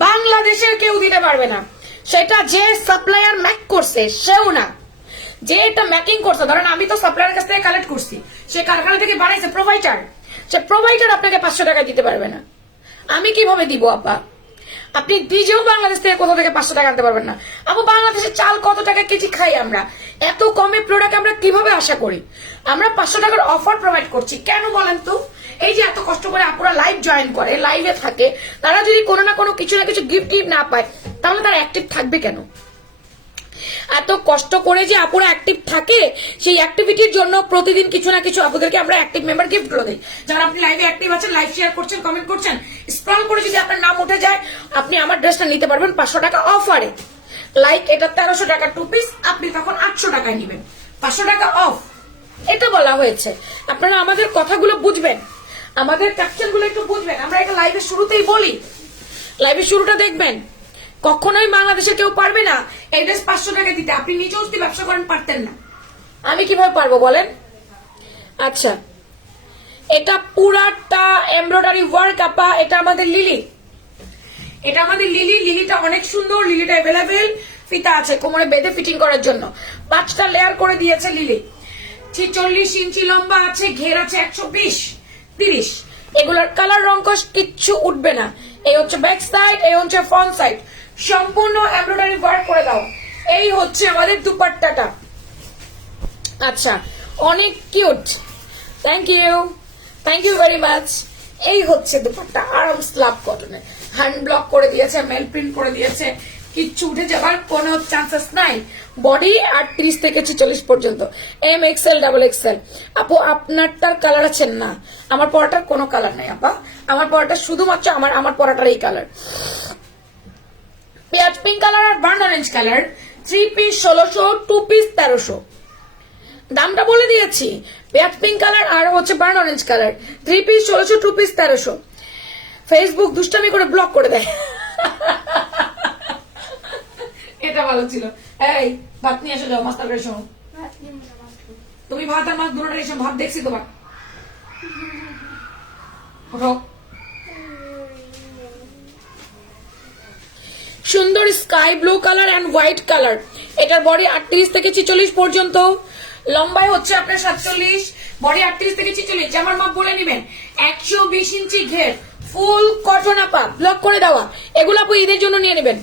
বাংলাদেশের কেউ দিতে পারবে না। সেটা যে সাপ্লায়ার ম্যাক করছে সেও না, যে এটা ম্যাকিং করছে। ধরেন আমি তো সাপ্লায়ারের কাছ থেকে কালেক্ট করছি, সে কারখানা থেকে বানাইছে প্রোভাইডার, সে প্রোভাইডার আপনাকে 500 টাকায় দিতে পারবে না। আমি কিভাবে দিব আপা? আপনি নিজেও বাংলাদেশ থেকে কোথা থেকে 500 টাকা আনতে পারবেন না। আপু বাংলাদেশের চাল কত টাকা কেজি খাই আমরা? এত কমে প্রোডাক্ট আমরা কিভাবে আশা করি? আমরা 500 টাকার অফার প্রোভাইড করছি কেন বলেন তো? এই যে এত কষ্ট করে আপুরা লাইভ জয়েন করে, লাইভে থাকে, তারা যদি কোনো না কোনো কিছু না কিছু গিফট না পায় তাহলে তারা অ্যাক্টিভ থাকবে কেন? এত কষ্ট করে যে আপুরা অ্যাক্টিভ থাকে, সেই অ্যাক্টিভিটির জন্য প্রতিদিন কিছু না কিছু আপুদেরকে আমরা অ্যাক্টিভ মেম্বার গিফট গুলো দিই। যারা আপনি লাইভে অ্যাক্টিভ আছেন, লাইভ শেয়ার করছেন, কমেন্ট করছেন, স্ক্রল করে যদি আপনার নাম উঠে যায় আপনি আমার ড্রেসটা নিতে পারবেন 500 টাকা অফারে। লাইক এটা 1300 টাকা 2 পিস, আপনি তখন 800 টাকায় নিবেন, 500 টাকা অফ। এটা বলা হয়েছে। আপনারা আমাদের কথাগুলো বুঝবেন, আমাদের ক্যাপশন গুলো একটু বুঝবেন। আমরা এটা লাইভের শুরুতেই বলি, লাইভের শুরুটা দেখবেন। কখনোই বাংলাদেশের কেউ পারবে না এই ড্রেস 500 টাকা দিতে। আপনি নিজেও যদি ব্যবসা করেন পারতেন না, আমি কিভাবে পারবো বলেন? আচ্ছা, এটা পুরাটা এমব্রয়ডারি ওয়ার্ক আপা। এটা আমাদের লিলি, এটা আমাদের লিলি। লিলিটা অনেক সুন্দর, লিলিটা অ্যাভেলেবেল। ফিতা আছে কোমরে বেঁধে ফিটিং করার জন্য, 5টা লেয়ার করে দিয়েছে লিলি। 40 ইঞ্চি লম্বা আছে, ঘের আছে 120, 30। এগুলোর কালার রংকশ কিচ্ছু উঠবে না। এই হচ্ছে ব্যাক সাইড, এই হচ্ছে ফ্রন্ট সাইড, সম্পূর্ণ এমব্রয়ডারি ওয়ার্ক করে দাও। এই হচ্ছে আমাদের দুপাট্টাটা। আচ্ছা, অনেক cute, thank you, thank you very much. এই হচ্ছে দুপাট্টা, আরাম স্লাব কটনের, হ্যান্ড ব্লক করে দিয়েছে, মেল প্রিন্ট করে দিয়েছে, কিচ্ছু উঠে যাবার কোনো চান্সেস নাই। বডি 38 থেকে 46 পর্যন্ত, এম এক্সেল, ডাবল এক্সেল। আপু আপনারটার কালার আছেন না? আমার পরাটার কোনো কালার নাই আপা, আমার পরাটা শুধুমাত্র আমার পরাটার এই কালার। পেঁয়াজ পিঙ্ক কালার আর burn orange colour, 3 piece 1600, 2 piece 1300। দামটা বলে দিয়েছি, পেঁয়াজ পিঙ্ক কালার আর হচ্ছে burn orange colour, 3 piece 1600, 2 piece 1300। Facebook দুষ্টামি করে ব্লক করে দেয়। এটা ভালো ছিল। এই ভাত নিয়ে এসে যাও, মাছ তরকারি শোনো। তুমি ভাত আর মাছ দুটোটা এসে, ভাত দেখছি তোমার। সুন্দর sky blue colour and white colour. এটার বডি 38 থেকে 46 পর্যন্ত, লম্বায় হচ্ছে আপনার 47, বডি 38 থেকে 46। আমার মাপ বলে নিবেন, 120 ইঞ্চি ঘের, ফুল কটন আপা, ব্লক করে দেওয়া। এগুলো আপু ঈদের জন্য নিয়ে নেবেন।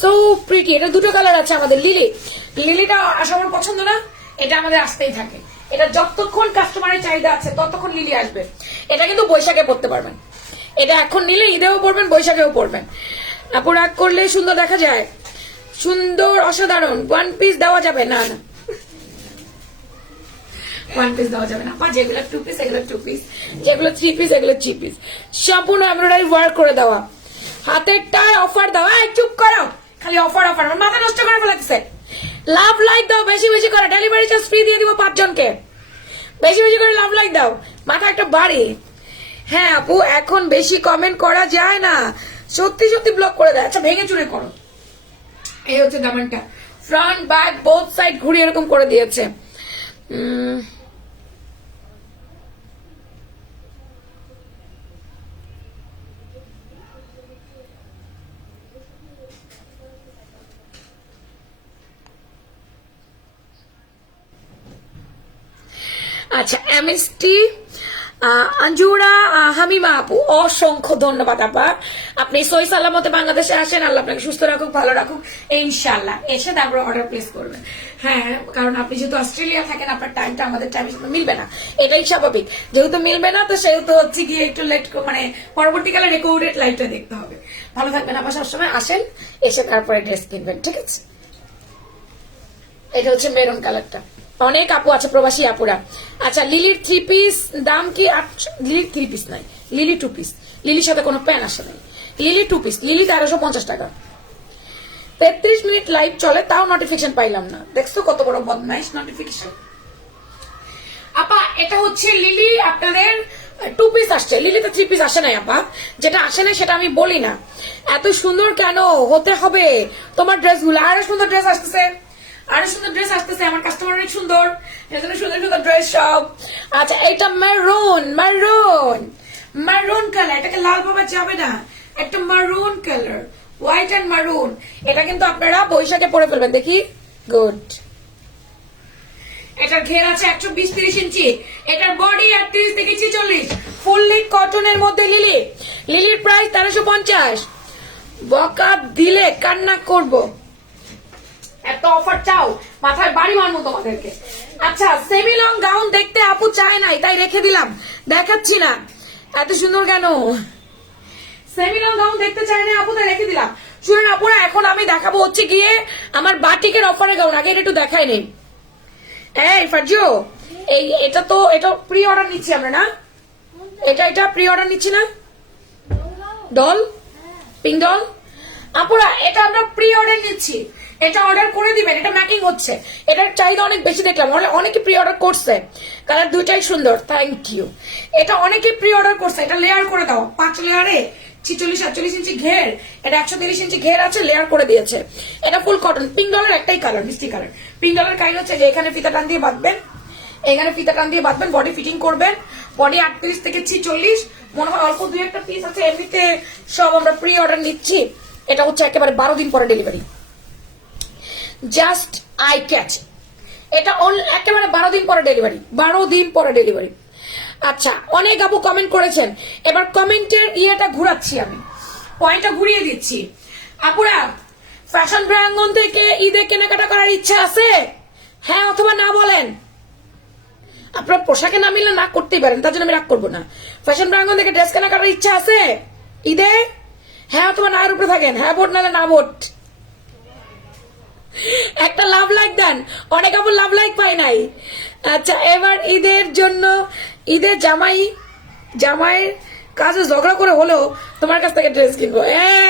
So pretty. এটা দুটো কালার আছে আমাদের। লিলি, লিলিটা সবার পছন্দ না? এটা আমাদের আসতেই থাকে। এটা যতক্ষণ কাস্টমারের চাহিদা আছে ততক্ষণ লিলি আসবে। এটা কিন্তু বৈশাখে পড়তে পারবেন। এটা এখন নিলে ঈদেও পড়বেন, বৈশাখেও পড়বেন। আপু রাগ করলে সুন্দর দেখা যায়, সুন্দর অসাধারণ। 1 পিস দেওয়া যাবে না, না 1 পিস দেওয়া যাবে না। যেগুলো 2 পিস এগুলো 2 পিস, যেগুলো 3 পিস এগুলো 3 পিস, সম্পূর্ণ এমব্রয়ডারি ওয়ার্ক করে দেওয়া। হাতেরটায় অফার দাও। এই চুপ করো, খালি অফার অফার, আমার মাথা নষ্ট করে ফেলাচ্ছে। লাভ লাইক দাও বেশি বেশি করে, ডেলিভারি চার্জ ফ্রি দিয়ে দিব 5 জনকে। বেশি বেশি করে লাভ লাইক দাও, মাথা একটা বাড়ি। হ্যাঁ আপু এখন বেশি কমেন্ট করা যায় না, সত্যি সত্যি ব্লক করে দেয়। আচ্ছা ভেঙে চুরে করো। এই হচ্ছে দামানটা, ফ্রন্ট ব্যাক বোথ সাইড ঘুরিয়ে এরকম করে দিয়েছে। আচ্ছা এমএসটি আঞ্জুরা হামিমা আপু, অসংখ্য ধন্যবাদ আপা। আপনি সই সালামতে বাংলাদেশে আসেন, আল্লাহ আপনাকে সুস্থ রাখুক, ভালো রাখুক ইনশাল্লাহ। এসে তারপর অর্ডার প্লেস করবেন। হ্যাঁ, কারণ আপনি যেহেতু অস্ট্রেলিয়া থাকেন আপনার টাইমটা আমাদের টাইমের সাথে মিলবে না, এটাই স্বাভাবিক। যেহেতু মিলবে না তো সেহেতু হচ্ছে গিয়ে একটু লেট, মানে পরবর্তীকালে রেকর্ডেড লাইভটা দেখতে হবে। ভালো থাকবেন আপা, সবসময় আসেন, এসে তারপরে ড্রেস কিনবেন, ঠিক আছে? এটা হচ্ছে মেরুন কালারটা। অনেক আপু আছে প্রবাসী আপুরা। আচ্ছা লিলির 3 পিস দাম কি? লিলির 3 পিস নাই, লিলি 2 পিস। লিলির সাথে কোনো প্যান আসে নাই, লিলি 2 পিস। লিলি 1350 টাকা। 33 মিনিট লাইভ চলে, তাও নোটিফিকেশন পাইলাম না। দেখছো কত বড় বদমাইশ নোটিফিকেশন। আপা এটা হচ্ছে লিলি, আপনাদের 2 পিস আসছে, লিলিতে 3 পিস আসে নাই আপা। যেটা আসে নাই সেটা আমি বলি না। এত সুন্দর কেন হতে হবে তোমার ড্রেসগুলো? আরো সুন্দর ড্রেস আসতেছে, আরো সুন্দর ড্রেস আসতেছে। আমার কাস্টমার অনেক সুন্দর, এজন্য সুন্দর সুন্দর ড্রেস সব। আচ্ছা এটা মেরুন, মেরুন মারুন কালার, এটাকে লাল বাবা যাবে না, একটা মারুন কালার, হোয়াইট এন্ড মারুন। এটা কিন্তু আপনারা বৈশাখে পরে ফেলবেন। দেখি, গুড। এটার ঘের আছে 120-30 ইঞ্চি, এটার বডি 38 থেকে 46, ফুললি কটনের মধ্যে লিলি। লিলির প্রাইস 1350। বকা দিলে কান্না করব, এত অফার চাও মাথায় বাড়ি মারবো তোমাদেরকে। আচ্ছা সেমি লং গাউন দেখতে আপু চায় নাই, তাই রেখে দিলাম, দেখাচ্ছি না। এত সুন্দর কেন? সেমি লং গাউন দেখতে চায় না আপু, তাই রেখে দিলাম। শুনুন আপুরা, এখন আমি দেখাবো হচ্ছে গিয়ে আমার বাটিকের অফারের গাউন। আগে এটা একটু দেখাই নেই। এই ফারজু, এটা তো এটা প্রি অর্ডার নিচ্ছি আমরা না? এটা প্রি অর্ডার নিচ্ছি না? ডল, পিঙ্ক ডল আপুরা, এটা আমরা প্রি অর্ডার নিচ্ছি। এটা অর্ডার করে দিবেন, এটা ম্যাকিং হচ্ছে। এটার চাহিদা অনেক বেশি দেখলাম, অনেকে প্রি অর্ডার করছে। কালার দুইটাই সুন্দর, থ্যাংক ইউ। এটা অনেকে প্রি অর্ডার করছে। এটা লেয়ার করে দাও, 5 লেয়ারে 46-48 ইঞ্চি ঘের, এটা 130 ইঞ্চি ঘের আছে, লেয়ার করে দিয়েছে। এটা ফুল কটন। পিঙ্ক ডলের একটাই কালার, মিষ্টি কালার। পিঙ্ক ডলের কাইন হচ্ছে যে এখানে ফিতা টান দিয়ে বাঁধবেন, এখানে ফিতা টান দিয়ে বাঁধবেন, বডি ফিটিং করবেন। বডি 38 থেকে 46, মনে হয় অল্প 2-1টা পিস আছে। এমনিতে সব আমরা প্রি অর্ডার নিচ্ছি। এটা হচ্ছে একেবারে 12 দিন পরে ডেলিভারি, জাস্ট আই ক্যাচ। এটা একেবারে 12 দিন পরে ডেলিভারি, 12 দিন পরে ডেলিভারি। আচ্ছা অনেক আপু কমেন্ট করেছেন, এবার কমেন্টের ইয়েটা ঘুরাচ্ছি, আমি পয়েন্টটা ঘুরিয়ে দিচ্ছি। আপুরা, ফ্যাশন প্রাঙ্গণ থেকে ঈদে কেনাকাটা করার ইচ্ছা আছে? হ্যাঁ অথবা না বলেন। আপনার পোশাকে না মিললে না করতেই পারেন, তার জন্য আমি রাগ করবো না। ফ্যাশন প্রাঙ্গণ থেকে ড্রেস কেনাকাটার ইচ্ছা আছে ঈদে? হ্যাঁ অথবা না এর উপরে থাকেন, হ্যাঁ ভোট নাহলে না ভোট। একটা লাভ লাইক দেন, অনেক আপু লাভ লাইক পাই নাই। আচ্ছা এবার ঈদের জন্য, ঈদের জামাইয়ের কাছে ঝগড়া করে হলেও তোমার কাছ থেকে ড্রেস কিনবো।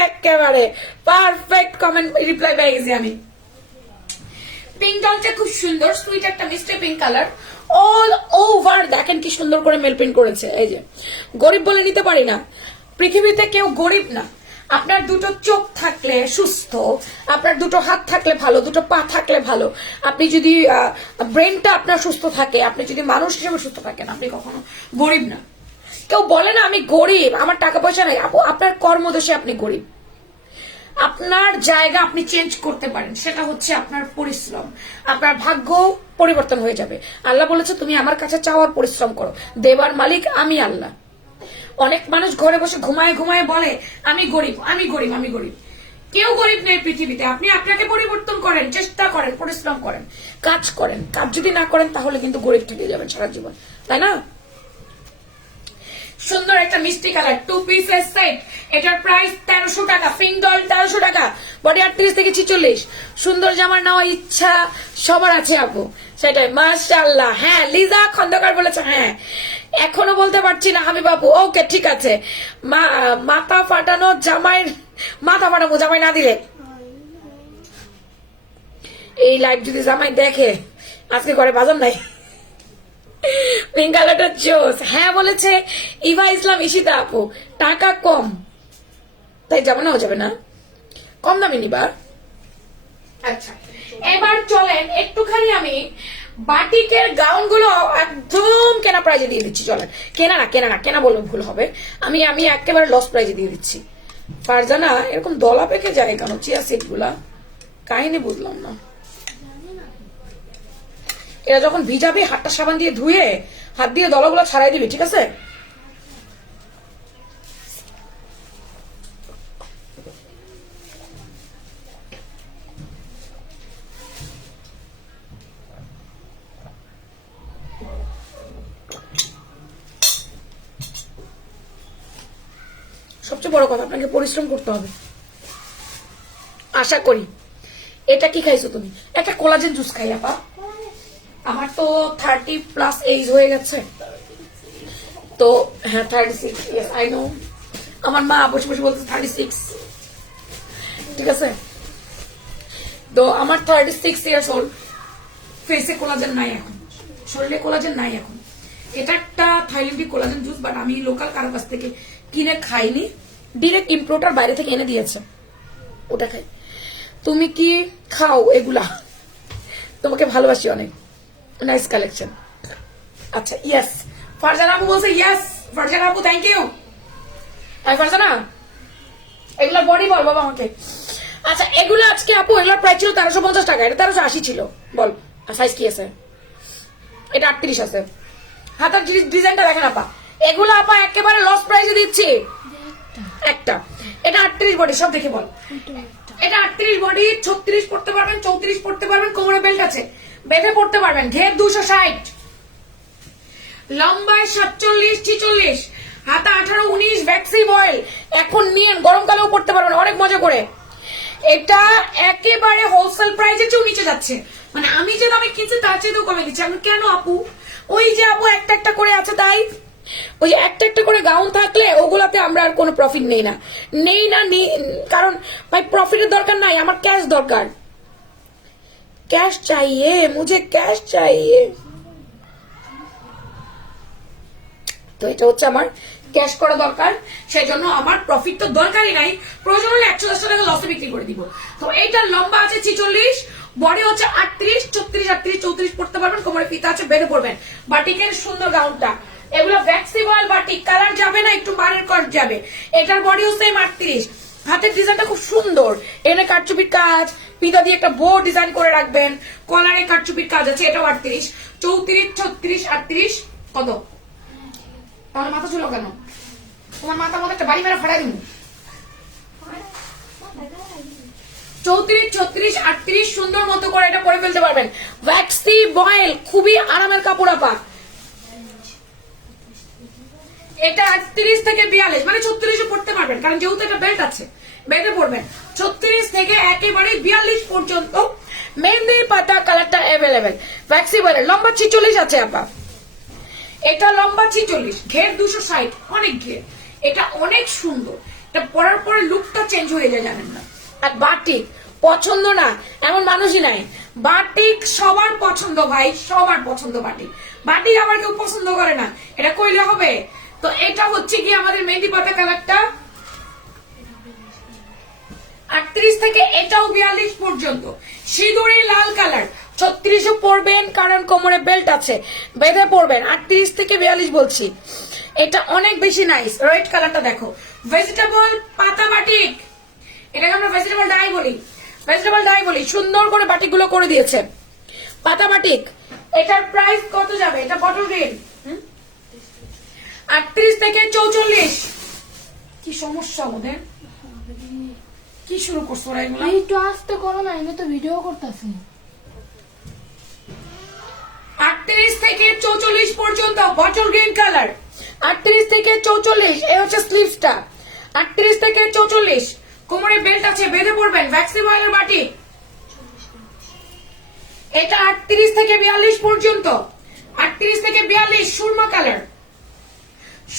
একেবারে পারফেক্ট কমেন্ট, রিপ্লাই পেয়ে গেছি আমি। পিঙ্ক ডলটা খুব সুন্দর, সুইট একটা মিষ্টি পিঙ্ক কালার। অল ওভার দেখেন কি সুন্দর করে মেল প্রিন্ট করেছে। এই যে গরিব বলে নিতে পারি না, পৃথিবীতে কেউ গরিব না। আপনার দুটো চোখ থাকলে সুস্থ, আপনার দুটো হাত থাকলে ভালো, দুটো পা থাকলে ভালো। আপনি যদি ব্রেনটা আপনার সুস্থ থাকে, আপনি যদি মানুষ হিসেবে সুস্থ থাকেন, আপনি কখনো গরিব না। কেউ বলে না আমি গরিব, আমার টাকা পয়সা নাই। আপনার কর্মদোষে আপনি গরিব। আপনার জায়গা আপনি চেঞ্জ করতে পারেন, সেটা হচ্ছে আপনার পরিশ্রম। আপনার ভাগ্য পরিবর্তন হয়ে যাবে। আল্লাহ বলেছে তুমি আমার কাছে চাওয়ার পরিশ্রম করো, দেবার মালিক আমি আল্লাহ। অনেক মানুষ ঘরে বসে ঘুমায় ঘুমায় বলে আমি গরিব, আমি গরিব, আমি গরিব। কেউ গরিব নেই পৃথিবীতে। আপনি আপনাকে পরিবর্তন করেন, চেষ্টা করেন, পরিশ্রম করেন, কাজ করেন। কাজ যদি না করেন তাহলে কিন্তু গরিব থেকে যাবেন সারা জীবন, তাই না? সুন্দর একটা মিষ্টি কালার 2 পিসের সেট, এটার প্রাইস 1300 টাকা। পিঙ্ক ডল 1300 টাকা, বডি 38 থেকে 46। সুন্দর জামা নেওয়ার ইচ্ছা সবার আছে আপু, সেটাই। মাশাআল্লাহ। হ্যাঁ লিজা খন্দকার বলেছে, হ্যাঁ এখনো বলতে পারছি না আমি বাবু। ওকে ঠিক আছে। মাথা ফাটানো জামাইয়ের মাথা ফাটাবো জামাই না দিলে। এই লাইভ যদি জামাই দেখে আজকে ঘরে বাজার নাই। পিঙ্ক কালারটা জোস। হ্যাঁ বলেছে ইভা ইসলাম ঈশিতা আপু, টাকা কম তাই যাবে না, যাবে না, কম দামে নিবা। আচ্ছা এবার চলেন একটুখানি আমি বাটিকের গাউন গুলো একদম কেনা প্রাইজে দিয়ে দিচ্ছি। চলেন, কেনা বলবো ভুল হবে, আমি একেবারে লস প্রাইজে দিয়ে দিচ্ছি। ফারজানা এরকম দলা পেকে যায় কেন চিয়া সিট গুলা? কাহিনী বুঝলাম না। এরা যখন ভিজাবি হাতটা সাবান দিয়ে ধুয়ে হাত দিয়ে দলাগুলো ছাড়াই দিবি, ঠিক আছে? সবচেয়ে বড় কথা আপনাকে পরিশ্রম করতে হবে। আশা করি। এটা কি খাইছো তুমি? একটা কোলাজেন জুস খাই আপা, আমার তো 30+ এজ হয়ে গেছে, তো হ্যাঁ 36, ইয়েস আই নো। আমার মা বসে বসে বলতে 36, ঠিক আছে। তো আমার 36 ইয়ার্স ওল্ড, ফেসে কোলাজেন নাই এখন, শরীরে কোলাজেন নাই এখন। এটা একটা থাইল্যান্ডের কোলাজেন জুস, বাট আমি লোকাল কারো কাছ থেকে কিনে খাইনি, ডিরেক্ট ইম্পোর্টার বাইরে থেকে এনে দিয়েছে, ওটা খাই। তুমি কি খাও এগুলা? তোমাকে ভালোবাসি অনেক, নাইস কালেকশন। আচ্ছা ইয়েস, ফারজানা আপু বলছে ইয়েস, ফারজানা আপু থ্যাংক ইউ। ফারজানা এগুলা বডি বল বাবা আমাকে। আচ্ছা এগুলো আজকে আপু এগুলোর প্রাইস ছিল 1350 টাকা, এটা 1380 ছিল। বল সাইজ কি আছে? এটা 38 আছে। হাতার ডিজাইনটা দেখেন আপা, এগুলো আপা একেবারে লস প্রাইসে দিচ্ছি। একটা এটা 38 বডি, সব দেখে বল। এটা 38 বডি, 36 পড়তে পারবেন, 34 পড়তে পারবেন, কোমরে বেল্ট আছে, বেঁধে পড়তে পারবেন। ঘের 260, লম্বায় 47, 46, হাতা 18, 19, ভ্যাক্সি বয়েল। এখন নিয়ে গরমকালেও পড়তে পারবেন অনেক মজা করে। এটা একেবারে হোলসেল প্রাইসের চেয়েও নিচে যাচ্ছে, মানে আমি যে দামে কিনছি তার চেয়েও কমে দিচ্ছি। আমি কেন আপু? ওই যে আপু একটা একটা করে আছে, তাই ওই যে একটা একটা করে গাউন থাকলে ওগুলাতে আমরা আর কোনো প্রফিট নেই না, কারণ ভাই প্রফিটের দরকার নাই, আমার ক্যাশ দরকার, ক্যাশ চাইয়ে, মুঝে ক্যাশ চাইয়ে। তো এটা হচ্ছে আমার ক্যাশ করা দরকার, সেই জন্য আমার প্রফিট তো দরকারই নাই, প্রয়োজন হলে 110 টাকা লসে বিক্রি করে দিব। তো এইটার লম্বা আছে 46, বডি হচ্ছে 38, 36, 38, 34 পড়তে পারবেন, কোমরে ফিতা আছে, বেঁধে পড়বেন। বাটিকের সুন্দর গাউনটা, এগুলো ভ্যাক্সি বয়েল বাটিক, কালার যাবে না, একটু মারের কট যাবে। এটার বডিও সেম 38, হাতের ডিজাইনটা খুব সুন্দর, এখানে কারচুপির কাজ, ফিতা দিয়ে একটা বো ডিজাইন করে রাখবেন, কলারে কারচুপির কাজ আছে। এটাও 38, 34, 36, 38 কত? তাহলে মাথা ছিল কেন? তোমার মাথার মধ্যে একটা বাড়ি মেরে ফাটাই দিন। 34, 36, 38 সুন্দর মতো করে এটা পরে ফেলতে পারবেন। ভ্যাক্সি বয়েল, খুবই আরামের কাপড় আপা। এটা 38 থেকে 42, মানে 36 পড়তে পারবেন, কারণ যেহেতু এটা বেল্ট আছে, বেল্টে পড়বেন। 36 থেকে একেবারে 42 পর্যন্ত মেহেন্দি পাতা কালারটা অ্যাভেলেবেল। ভ্যাক্সি বয়েল লম্বা 46 আছে আপা, এটা লম্বা 46, ঘের 260, অনেক ঘের, এটা অনেক সুন্দর। এটা পরার পরে লুকটা চেঞ্জ হয়ে যায়, জানেন না। আর বাটিক পছন্দ না এমন মানুষই নাই, বাটিক সবার পছন্দ ভাই, সবার পছন্দ বাটিক। বাটিক আবার কেউ পছন্দ করে না, এটা কইলে হবে? তো এটা হচ্ছে কি আমাদের মেহেন্দি পাতা কালারটা 38 থেকে এটাও 42 পর্যন্ত, সিঁদুরি লাল কালার। 36 পরবেন কারণ কোমরে বেল্ট আছে, বেঁধে পড়বেন। 38 থেকে 42 বলছি, এটা অনেক বেশি নাইস। রেড কালারটা দেখো, ভেজিটেবল পাতা বাটিক, এটাকে আমরা ভেজিটেবল ডাই বলি, ভেজিটেবল ডাই বলি। সুন্দর করে বাটিক গুলো করে দিয়েছে, পাতা বাটিক। এটার প্রাইস কত যাবে? এটা বটল গ্রিন, 38 থেকে 44। কি সমস্যা ওদের? কি শুরু করছো ওরা এগুলো? একটু আস্তে করো না, আমি তো ভিডিও করতেছি। 38 থেকে 44 পর্যন্ত বটল গ্রিন কালার, 38 থেকে 44। এই হচ্ছে স্লিভসটা, 38 থেকে 44, কোমরে বেল্ট আছে, বেঁধে পড়বেন। ভ্যাক্সি বয়েলের বাটি, এটা 38 থেকে 42 পর্যন্ত, 38 থেকে 42। সুরমা কালার,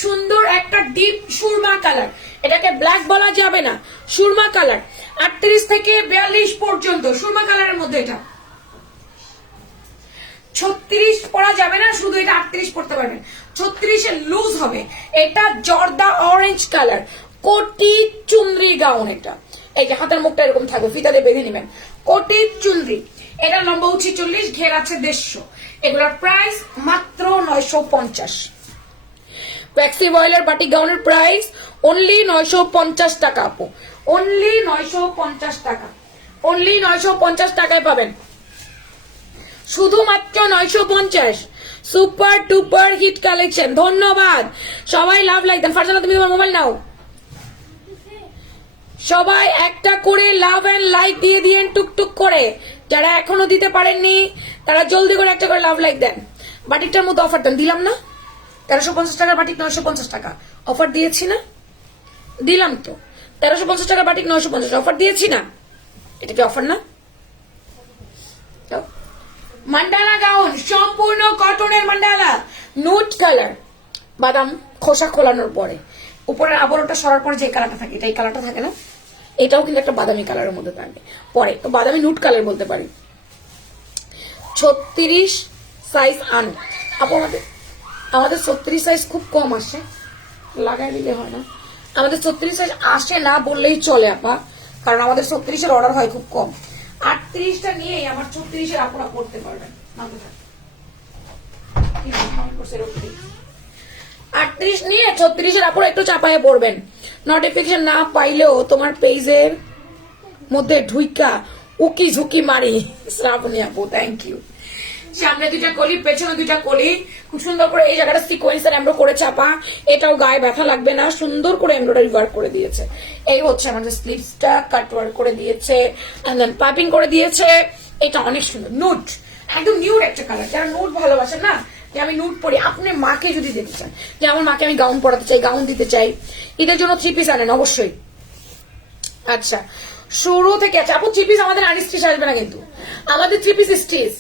সুন্দর একটা ডিপ সুরমা কালার, এটাকে ব্ল্যাক বলা যাবে না, সুরমা কালার। 38 থেকে 42 পর্যন্ত সুরমা কালারের মধ্যে। এটা 36 পরা যাবে না, শুধু এটা 38 পড়তে পারবেন। 36 এ লুজ হবে। এটা জর্দা অরেঞ্জ কালার, কোটি চুনরি গাউন। এটা এই যে হাতের মুখটা এরকম থাকবে, ফিতা দিয়ে বেঁধে নেবেন, কোটি চুনরি। এটা লম্বা 46, ঘের আছে 150। এগুলোর প্রাইস মাত্র 950। ভ্যাক্সি বয়েলের বাটিক গাউনের প্রাইস অনলি 950 টাকা আপু, অনলি 950 টাকা, অনলি 950 টাকায় পাবেন, শুধুমাত্র 950। Super duper hit collection. ধন্যবাদ সবাই, লাভ লাইক দেন। ফারজানা তুমি তোমার মোবাইল নাও, সবাই একটা করে লাভ এন্ড লাইক দিয়ে দিয়েন টুকটুক করে। যারা এখনো দিতে পারেননি তারা জলদি করে একটা করে লাভ লাইক দেন। বাটিকটার মধ্যে অফার দেন, দিলাম না? 1350 টাকার বাটিক 950 টাকা অফার দিয়েছি না? দিলাম তো। 1350 টাকার বাটিক 950 অফার দিয়েছি না? এটা কি অফার না? মান্ডালা গাউন সম্পূর্ণ কটনের মান্ডালা, নুট কালার, বাদাম খোসা খোলানোর পরে উপরের আবরণটা সরার পরে যে কালারটা থাকে, এটা এই কালারটা থাকে না, এটাও কিন্তু একটা বাদামি কালারের মধ্যে থাকবে পরে, তো বাদামি নুট কালার বলতে পারি। 36 সাইজ আনো আপু। আমাদের 36 সাইজ খুব কম আসে, লাগাই দিলে হয় না, আমাদের 36 সাইজ আসে না বললেই চলে আপা, কারণ আমাদের 36-এর অর্ডার হয় খুব কম। 38টা নিয়েই আমার 36-এর আপনারা করতে পারবেন। 38 নিয়ে 36-এর আপনারা একটু চাপায়ে পড়বেন। নোটিফিকেশন না পাইলেও তোমার পেজের মধ্যে ঢুইকা উকি ঝুঁকি মারি। শ্রাবণী আপু থ্যাংক ইউ। সামনে দুইটা কলি, পেছনে দুইটা কলি, খুব সুন্দর করে এই জায়গাটা সিকোয়েন্সের এমব্রো করে চাপা, এটাও গায়ে ব্যথা লাগবে না, সুন্দর করে এমব্রয়ডারি ওয়ার্ক করে দিয়েছে। এই হচ্ছে আমাদের স্লিভসটা কাট ওয়ার্ক করে দিয়েছে, এন্ড দেন পাইপিং করে দিয়েছে। এটা অনেক সুন্দর নুট, একদম নিউড একটা কালার। যারা নুট ভালোবাসেন না, যে আমি নুট পরি, আপনি মাকে যদি দেখতে চান যে আমার মাকে আমি গাউন পরাতে চাই, গাউন দিতে চাই, ঈদের জন্য 3 পিস আনেন অবশ্যই। আচ্ছা শুরু থেকে, আচ্ছা আপু 3 পিস আমাদের আনস্টিচ আসবে না, কিন্তু আমাদের 3 পিস স্টিচ,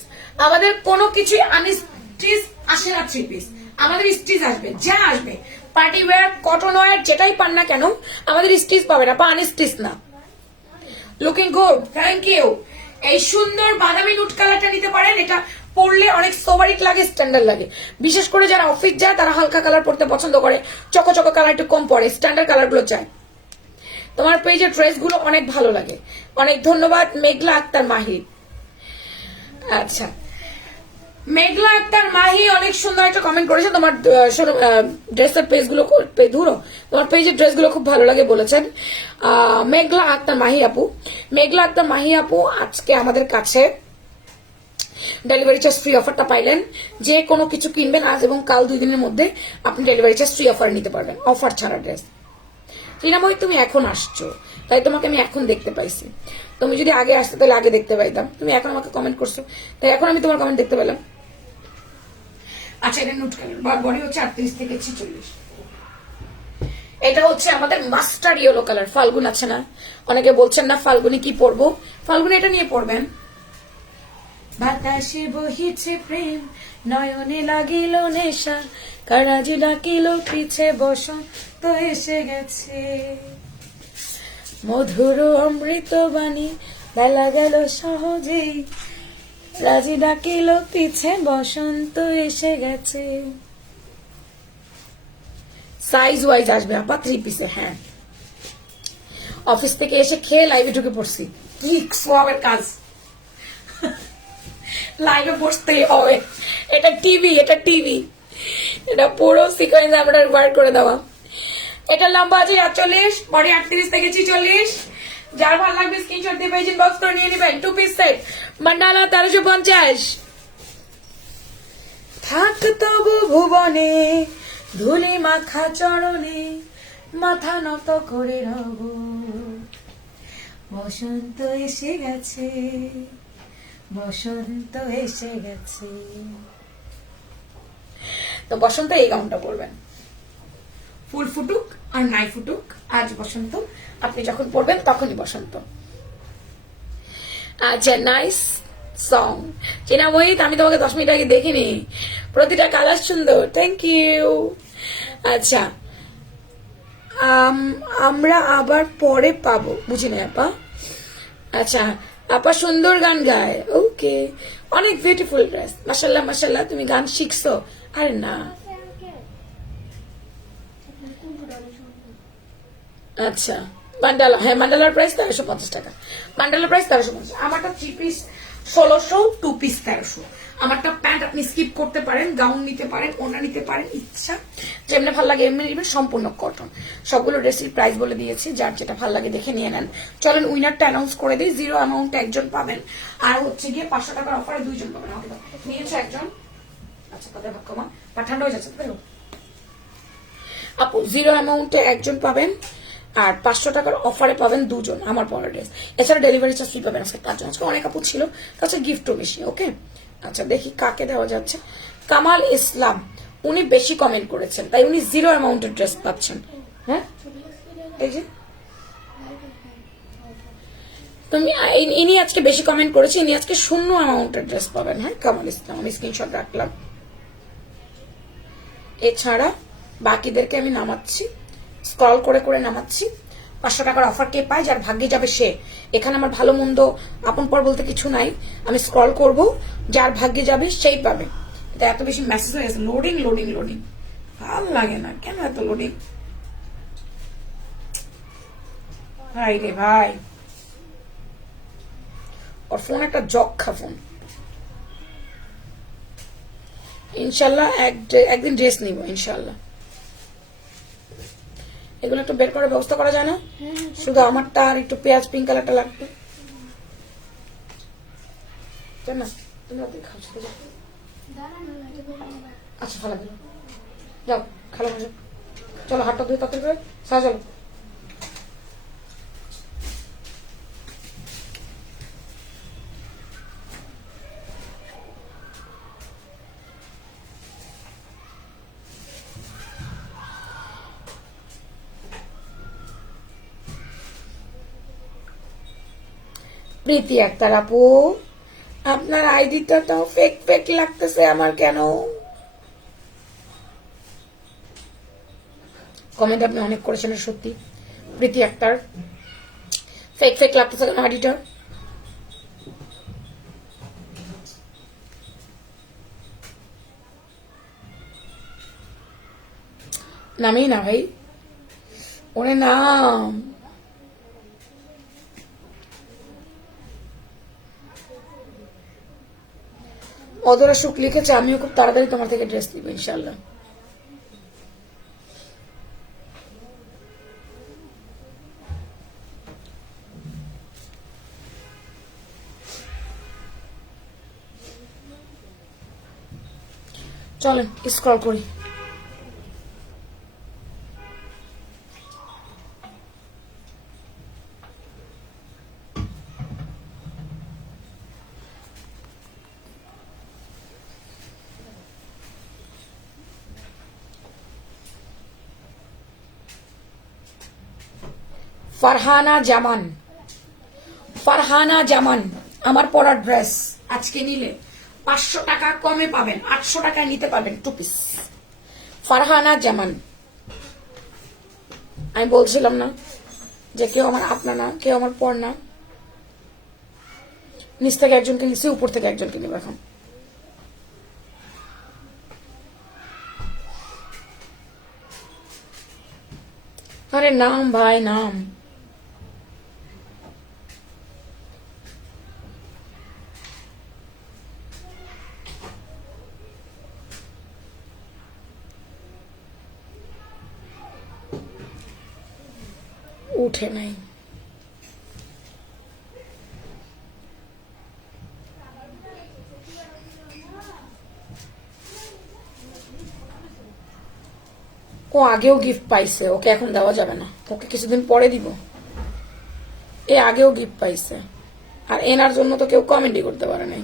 আমাদের কোনো কিছুই আনস্টিচ আসে না। 3 পিস আমাদের স্টিচ আসবে, যা আসবে পার্টি ওয়্যার, কটন ওয়্যার, যেটাই পান না কেন আমাদের স্টিচ পাবে না, আনস্টিচ না। Looking good, thank you. এই সুন্দর বাদামি নুট কালারটা নিতে পারেন, এটা পরলে অনেক সোভারিক লাগে, স্ট্যান্ডার্ড লাগে। বিশেষ করে যারা অফিস যায় তারা হালকা কালার পরতে পছন্দ করে, চকো কালার একটু কম পরে, স্ট্যান্ডার্ড কালার গুলো চায়। তোমার পেজের ড্রেস গুলো অনেক ভালো লাগে, অনেক ধন্যবাদ মেঘলা আক্তার মাহি। আচ্ছা মেঘলা আক্তার মাহি অনেক সুন্দর একটা কমেন্ট করেছে, তোমার ড্রেসের পেজ গুলো ধরো, তোমার পেজের ড্রেস গুলো খুব ভালো লাগে বলেছেন মেঘলা আক্তার মাহি আপু। মেঘলা আক্তার মাহি আপু আজকে আমাদের কাছে ডেলিভারি চার্জ ফ্রি অফারটা পাইলেন। যে কোনো কিছু কিনবেন আজ এবং কাল 2 দিনের মধ্যে আপনি ডেলিভারি চার্জ ফ্রি অফার নিতে পারবেন, অফার ছাড়া ড্রেস। টিনাময়ী তুমি এখন আসছো, তাই তোমাকে আমি এখন দেখতে পাইছি। তুমি যদি আগে আসতে তাহলে আগে দেখতে পাইতাম, তুমি এখন আমাকে কমেন্ট করছো তাই এখন আমি তোমার কমেন্ট দেখতে পেলাম। আচ্ছা এটা নোট কালার, বডি হচ্ছে 38 থেকে 46। এটা হচ্ছে আমাদের মাস্টার ইয়েলো কালার। ফাল্গুন আছে না, অনেকে বলছেন না ফাল্গুনি কি পরবো, ফাল্গুনি এটা নিয়ে পরবেন। বাতাসে বহিছে প্রেম, নয়নে লাগিল নেশা, কারাজি ডাকিল পিছে বসন্ত এসে গেছে, মধুর অমৃত বাণী বেলা গেল সহজেই, রাজি ডাকিল পিছে বসন্ত এসে গেছে। সাইজ ওয়াইজ আসবে আপা 3 পিসে। হ্যাঁ অফিস থেকে এসে খেয়ে লাইভে ঢুকে পড়ছি, কি সোয়াবের কাজ, লাইভে বসতেই হবে। এটা টিভি, এটা পুরো সিকোয়েন্স আমরা ওয়ার্ক করে দেওয়া। এটা লম্বা আছে 48, বডি 38 থেকে 46। যার ভালো লাগবে স্ক্রিনশট দিয়ে পেজ ইনবক্স করে নিয়ে নেবেন। 2 পিস সেট মান্ডালা 1350। থাক তবু ভুবনে ধুলি মাখা চরণে, মাথা নত করে রব, বসন্ত এসে গেছে, বসন্ত এসে গেছে। তো বসন্ত এই গাউনটা পরবেন, ফুল ফুটুক আর নাই ফুটুক, আজ বসন্ত, আপনি যখন পড়বেন তখনই বসন্ত। আচ্ছা নাইস সং চেনা মোহিত, আমি তোমাকে 10 মিনিট আগে দেখিনি, প্রতিটা কালার সুন্দর, থ্যাংক ইউ। আচ্ছা আমরা আবার পরে পাবো, বুঝি না আপা। আচ্ছা আপা সুন্দর গান গায়, ওকে, অনেক বিউটিফুল ড্রেস, মাশাল্লাহ মাশাল্লাহ। তুমি গান শিখছো? আরে না। আচ্ছা মান্ডালা, হ্যাঁ মান্ডালার প্রাইস 1350 টাকা, মান্ডালার প্রাইস 1350। আমারটা 3 পিস 1600, 2 পিস 1300। আমারটা প্যান্ট আপনি স্কিপ করতে পারেন, গাউন নিতে পারেন, ওড়না নিতে পারেন, ইচ্ছা যেমনি ভালো লাগে এমনি নেবেন, সম্পূর্ণ কটন। সবগুলো ড্রেসের প্রাইস বলে দিয়েছি, যার যেটা ভালো লাগে দেখে নিয়ে নেন। চলেন উইনারটা অ্যানাউন্স করে দিই। 0 অ্যামাউন্টে একজন পাবেন, আর হচ্ছে গিয়ে 500 টাকার অফারে 2 জন পাবেন। আমাকে নিয়েছে একজন, আচ্ছা তাদের ভাগ কমা, ঠান্ডা হয়ে যাচ্ছে আপু। 0 অ্যামাউন্টে একজন পাবেন, আর 500 টাকার অফারে পাবেন 2 জন আমার পরের ড্রেস। এছাড়া ডেলিভারি চার্জ ফ্রি পাবেন আজকে 5 জন। আজকে অনেক আপু ছিল, তাছাড়া গিফটও বেশি। ওকে আচ্ছা দেখি কাকে দেওয়া যাচ্ছে। কামাল ইসলাম, উনি বেশি কমেন্ট করেছেন তাই উনি 0 অ্যামাউন্টের ড্রেস পাচ্ছেন। হ্যাঁ এই যে তো ইনি আজকে বেশি কমেন্ট করেছে, ইনি আজকে শূন্য অ্যামাউন্টের ড্রেস পাবেন। হ্যাঁ, কামাল ইসলাম, আমি স্ক্রিনশট রাখলাম। এছাড়া বাকিদেরকে আমি নামাচ্ছি, স্ক্রল করে করে নামাচ্ছি। 500 টাকার অফার কে পায়, যার ভাগ্যে যাবে সে। এখানে আমার ভালো মন্দ আপন পর বলতে কিছু নাই, আমি স্ক্রল করব, যার ভাগ্যে যাবে সেই পাবে। এটা এত বেশি মেসেজ হয়ে গেছে, লোডিং লোডিং লোডিং, ভাল লাগে না কেন এত লোডিং ভাই রে ভাই। ওর ফোন একটা যক্ষা ফোন। ইনশাল্লাহ একদিন ড্রেস নিব ইনশাল্লাহ। এগুলো একটু বের করার ব্যবস্থা করা যায় না? শুধু আমারটা আর একটু পেঁয়াজ পিঙ্ক কালারটা লাগবে, তাই না? তুমি ওদের খাও, সাথে যাও। আচ্ছা ভালো গেল, যাও খেলো যাও। চলো হাতটা ধুয়ে তাড়াতাড়ি করে সাজা, চলো। প্রীতি আক্তার আপু, আপনার আইডিটা তো ফেক ফেক লাগতেছে আমার, কেন? কমেন্ট আপনি অনেক করেছেন সত্যি। প্রীতি আক্তার, ফেক ফেক লাগতেছে কেন আইডিটা? নামেই না ভাই, ওরে নাম। অদরা সুখ লিখেছে, আমিও খুব তাড়াতাড়ি তোমার থেকে ড্রেস নিব ইনশাল্লাহ। চলেন স্ক্রল করি। ফারহানা জামান, ফারহানা জামান, আমার পরার ড্রেস আজকে নিলে 500 টাকা কমে পাবেন, 800 টাকায় নিতে পারবেন 2 পিস। ফারহানা জামান, আমি বলছিলাম না যে কেউ আমার আপনা না, কেউ আমার পর না। নিচ থেকে একজনকে নিচ্ছি, উপর থেকে একজনকে নিব এখন। আরে নাম ভাই নাম। উঠে নাই। ও আগেও গিফট পাইছে, ওকে এখন দেওয়া যাবে না, ওকে কিছুদিন পরে দিব। এ আগেও গিফট পাইছে, আর এনার জন্য তো কেউ কমেন্টই করতে পারে নাই।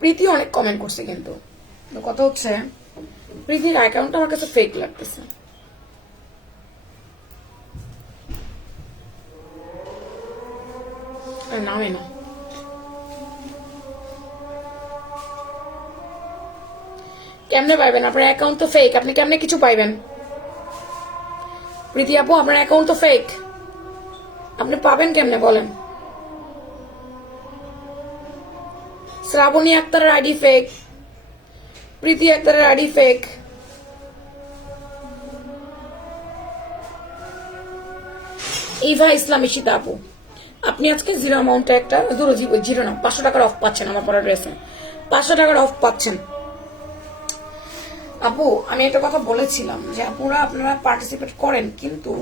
প্রীতি অনেক কমেন্ট করছে, কিন্তু কথা হচ্ছে প্রীতির অ্যাকাউন্ট আমার কাছে ফেক লাগতেছে। নামে না, কেমনে পাইবেন? আপনার অ্যাকাউন্ট তো ফেক, আপনি কেমনে কিছু পাইবেন? প্রীতি আপু, আপনার অ্যাকাউন্ট তো ফেক, আপনি পাবেন কেমনে বলেন? শ্রাবণী আক্তারের আইডি ফেক, প্রীতি আক্তারের আইডি ফেক। ইভা ইসলাম ইশিতা আপু, আপনি আজকে জিরো অ্যামাউন্টে একটা জিরো না 500 টাকার অফ পাচ্ছেন আমার পরা ড্রেসে, 500 টাকার অফ পাচ্ছেন। আপু আমি একটা কথা বলেছিলাম যে আপনারা পার্টিসিপেট করেন, কিন্তু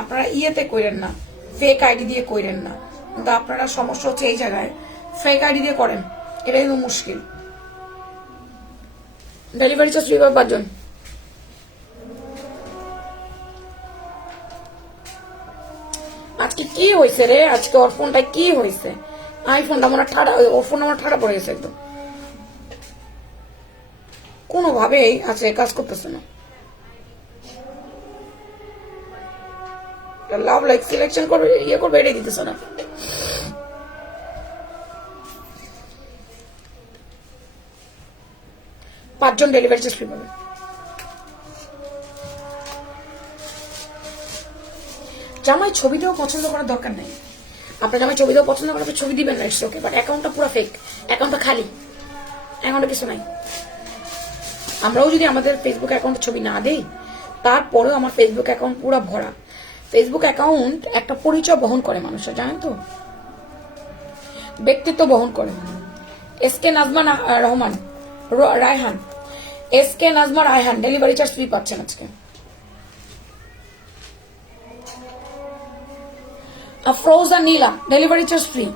আপনারা ইয়েতে করেন না, ফেক আইডি দিয়ে করেন না। কিন্তু আপনারা সমস্যা হচ্ছে এই জায়গায়, ফেক আইডি দিয়ে করেন, এটা কিন্তু মুশকিল। ডেলিভারি চার্জ 5 জন। আজকে কি হয়েছে রে, আজকে ওর ফোনটা কি হয়েছে? আইফোনটা মনে হয় ঠাডা, ওর ফোনটা মনে হয় ঠাডা পড়ে গেছে একদম, কোনোভাবেই আছে কাজ করতেছে না। লাভ লাইক সিলেকশন করবে, ইয়ে করবে, এটাই দিতেছে না। পাঁচজন ডেলিভারি চার্জ ফ্রি পাবে। জামাই ছবিটাও পছন্দ করার দরকার নেই, আপনার জামাই ছবিটাও পছন্দ করে, আপনি ছবি দিবেন না, ইটস ওকে, বাট অ্যাকাউন্টটা পুরো ফেক, অ্যাকাউন্টটা খালি, অ্যাকাউন্টে কিছু নাই। আমরাও যদি আমাদের ফেসবুক অ্যাকাউন্টে ছবি না দেই, তারপরেও আমার ফেসবুক অ্যাকাউন্ট পুরো ভরা। ফেসবুক অ্যাকাউন্ট একটা পরিচয় বহন করে মানুষের, জানেন তো, ব্যক্তিত্ব বহন করে। SK Najma Rahman Raihan, SK Najma Raihan delivery charge free পাচ্ছেন আজকে। Afroza Nila delivery charge free.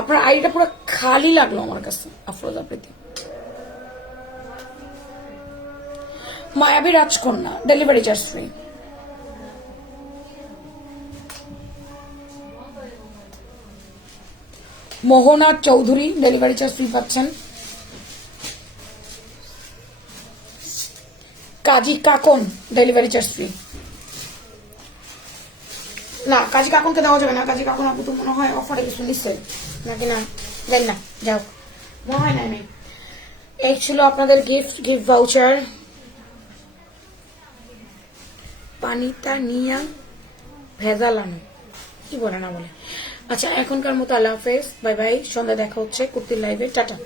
আপনার আইডিটা পুরো খালি লাগলো আমার কাছে। আফরোজা প্রীতি, মায়াবী রাজকন্যা ডেলিভারি চার্জ ফ্রি। মোহনা চৌধুরী ডেলিভারি চার্জ ফ্রি পাচ্ছেন। কাজী কাকন ডেলিভারি চার্জ ফ্রি। না, কাজী কাকনকে দেওয়া যাবে না, কাজী কাকন আপু তো মনে হয় অফারে কিছু নিচ্ছে নাকি, না দেন না, যাও, মনে হয় না। আমি এই ছিল আপনাদের গিফট ভাউচার। পানিটা নিয়া ভেজালানো, কি বলে না বলে। আচ্ছা, এখনকার মতো আল্লাহ হাফেজ, বাই বাই। সন্ধ্যা দেখা হচ্ছে কুর্তির লাইভে, টাটা।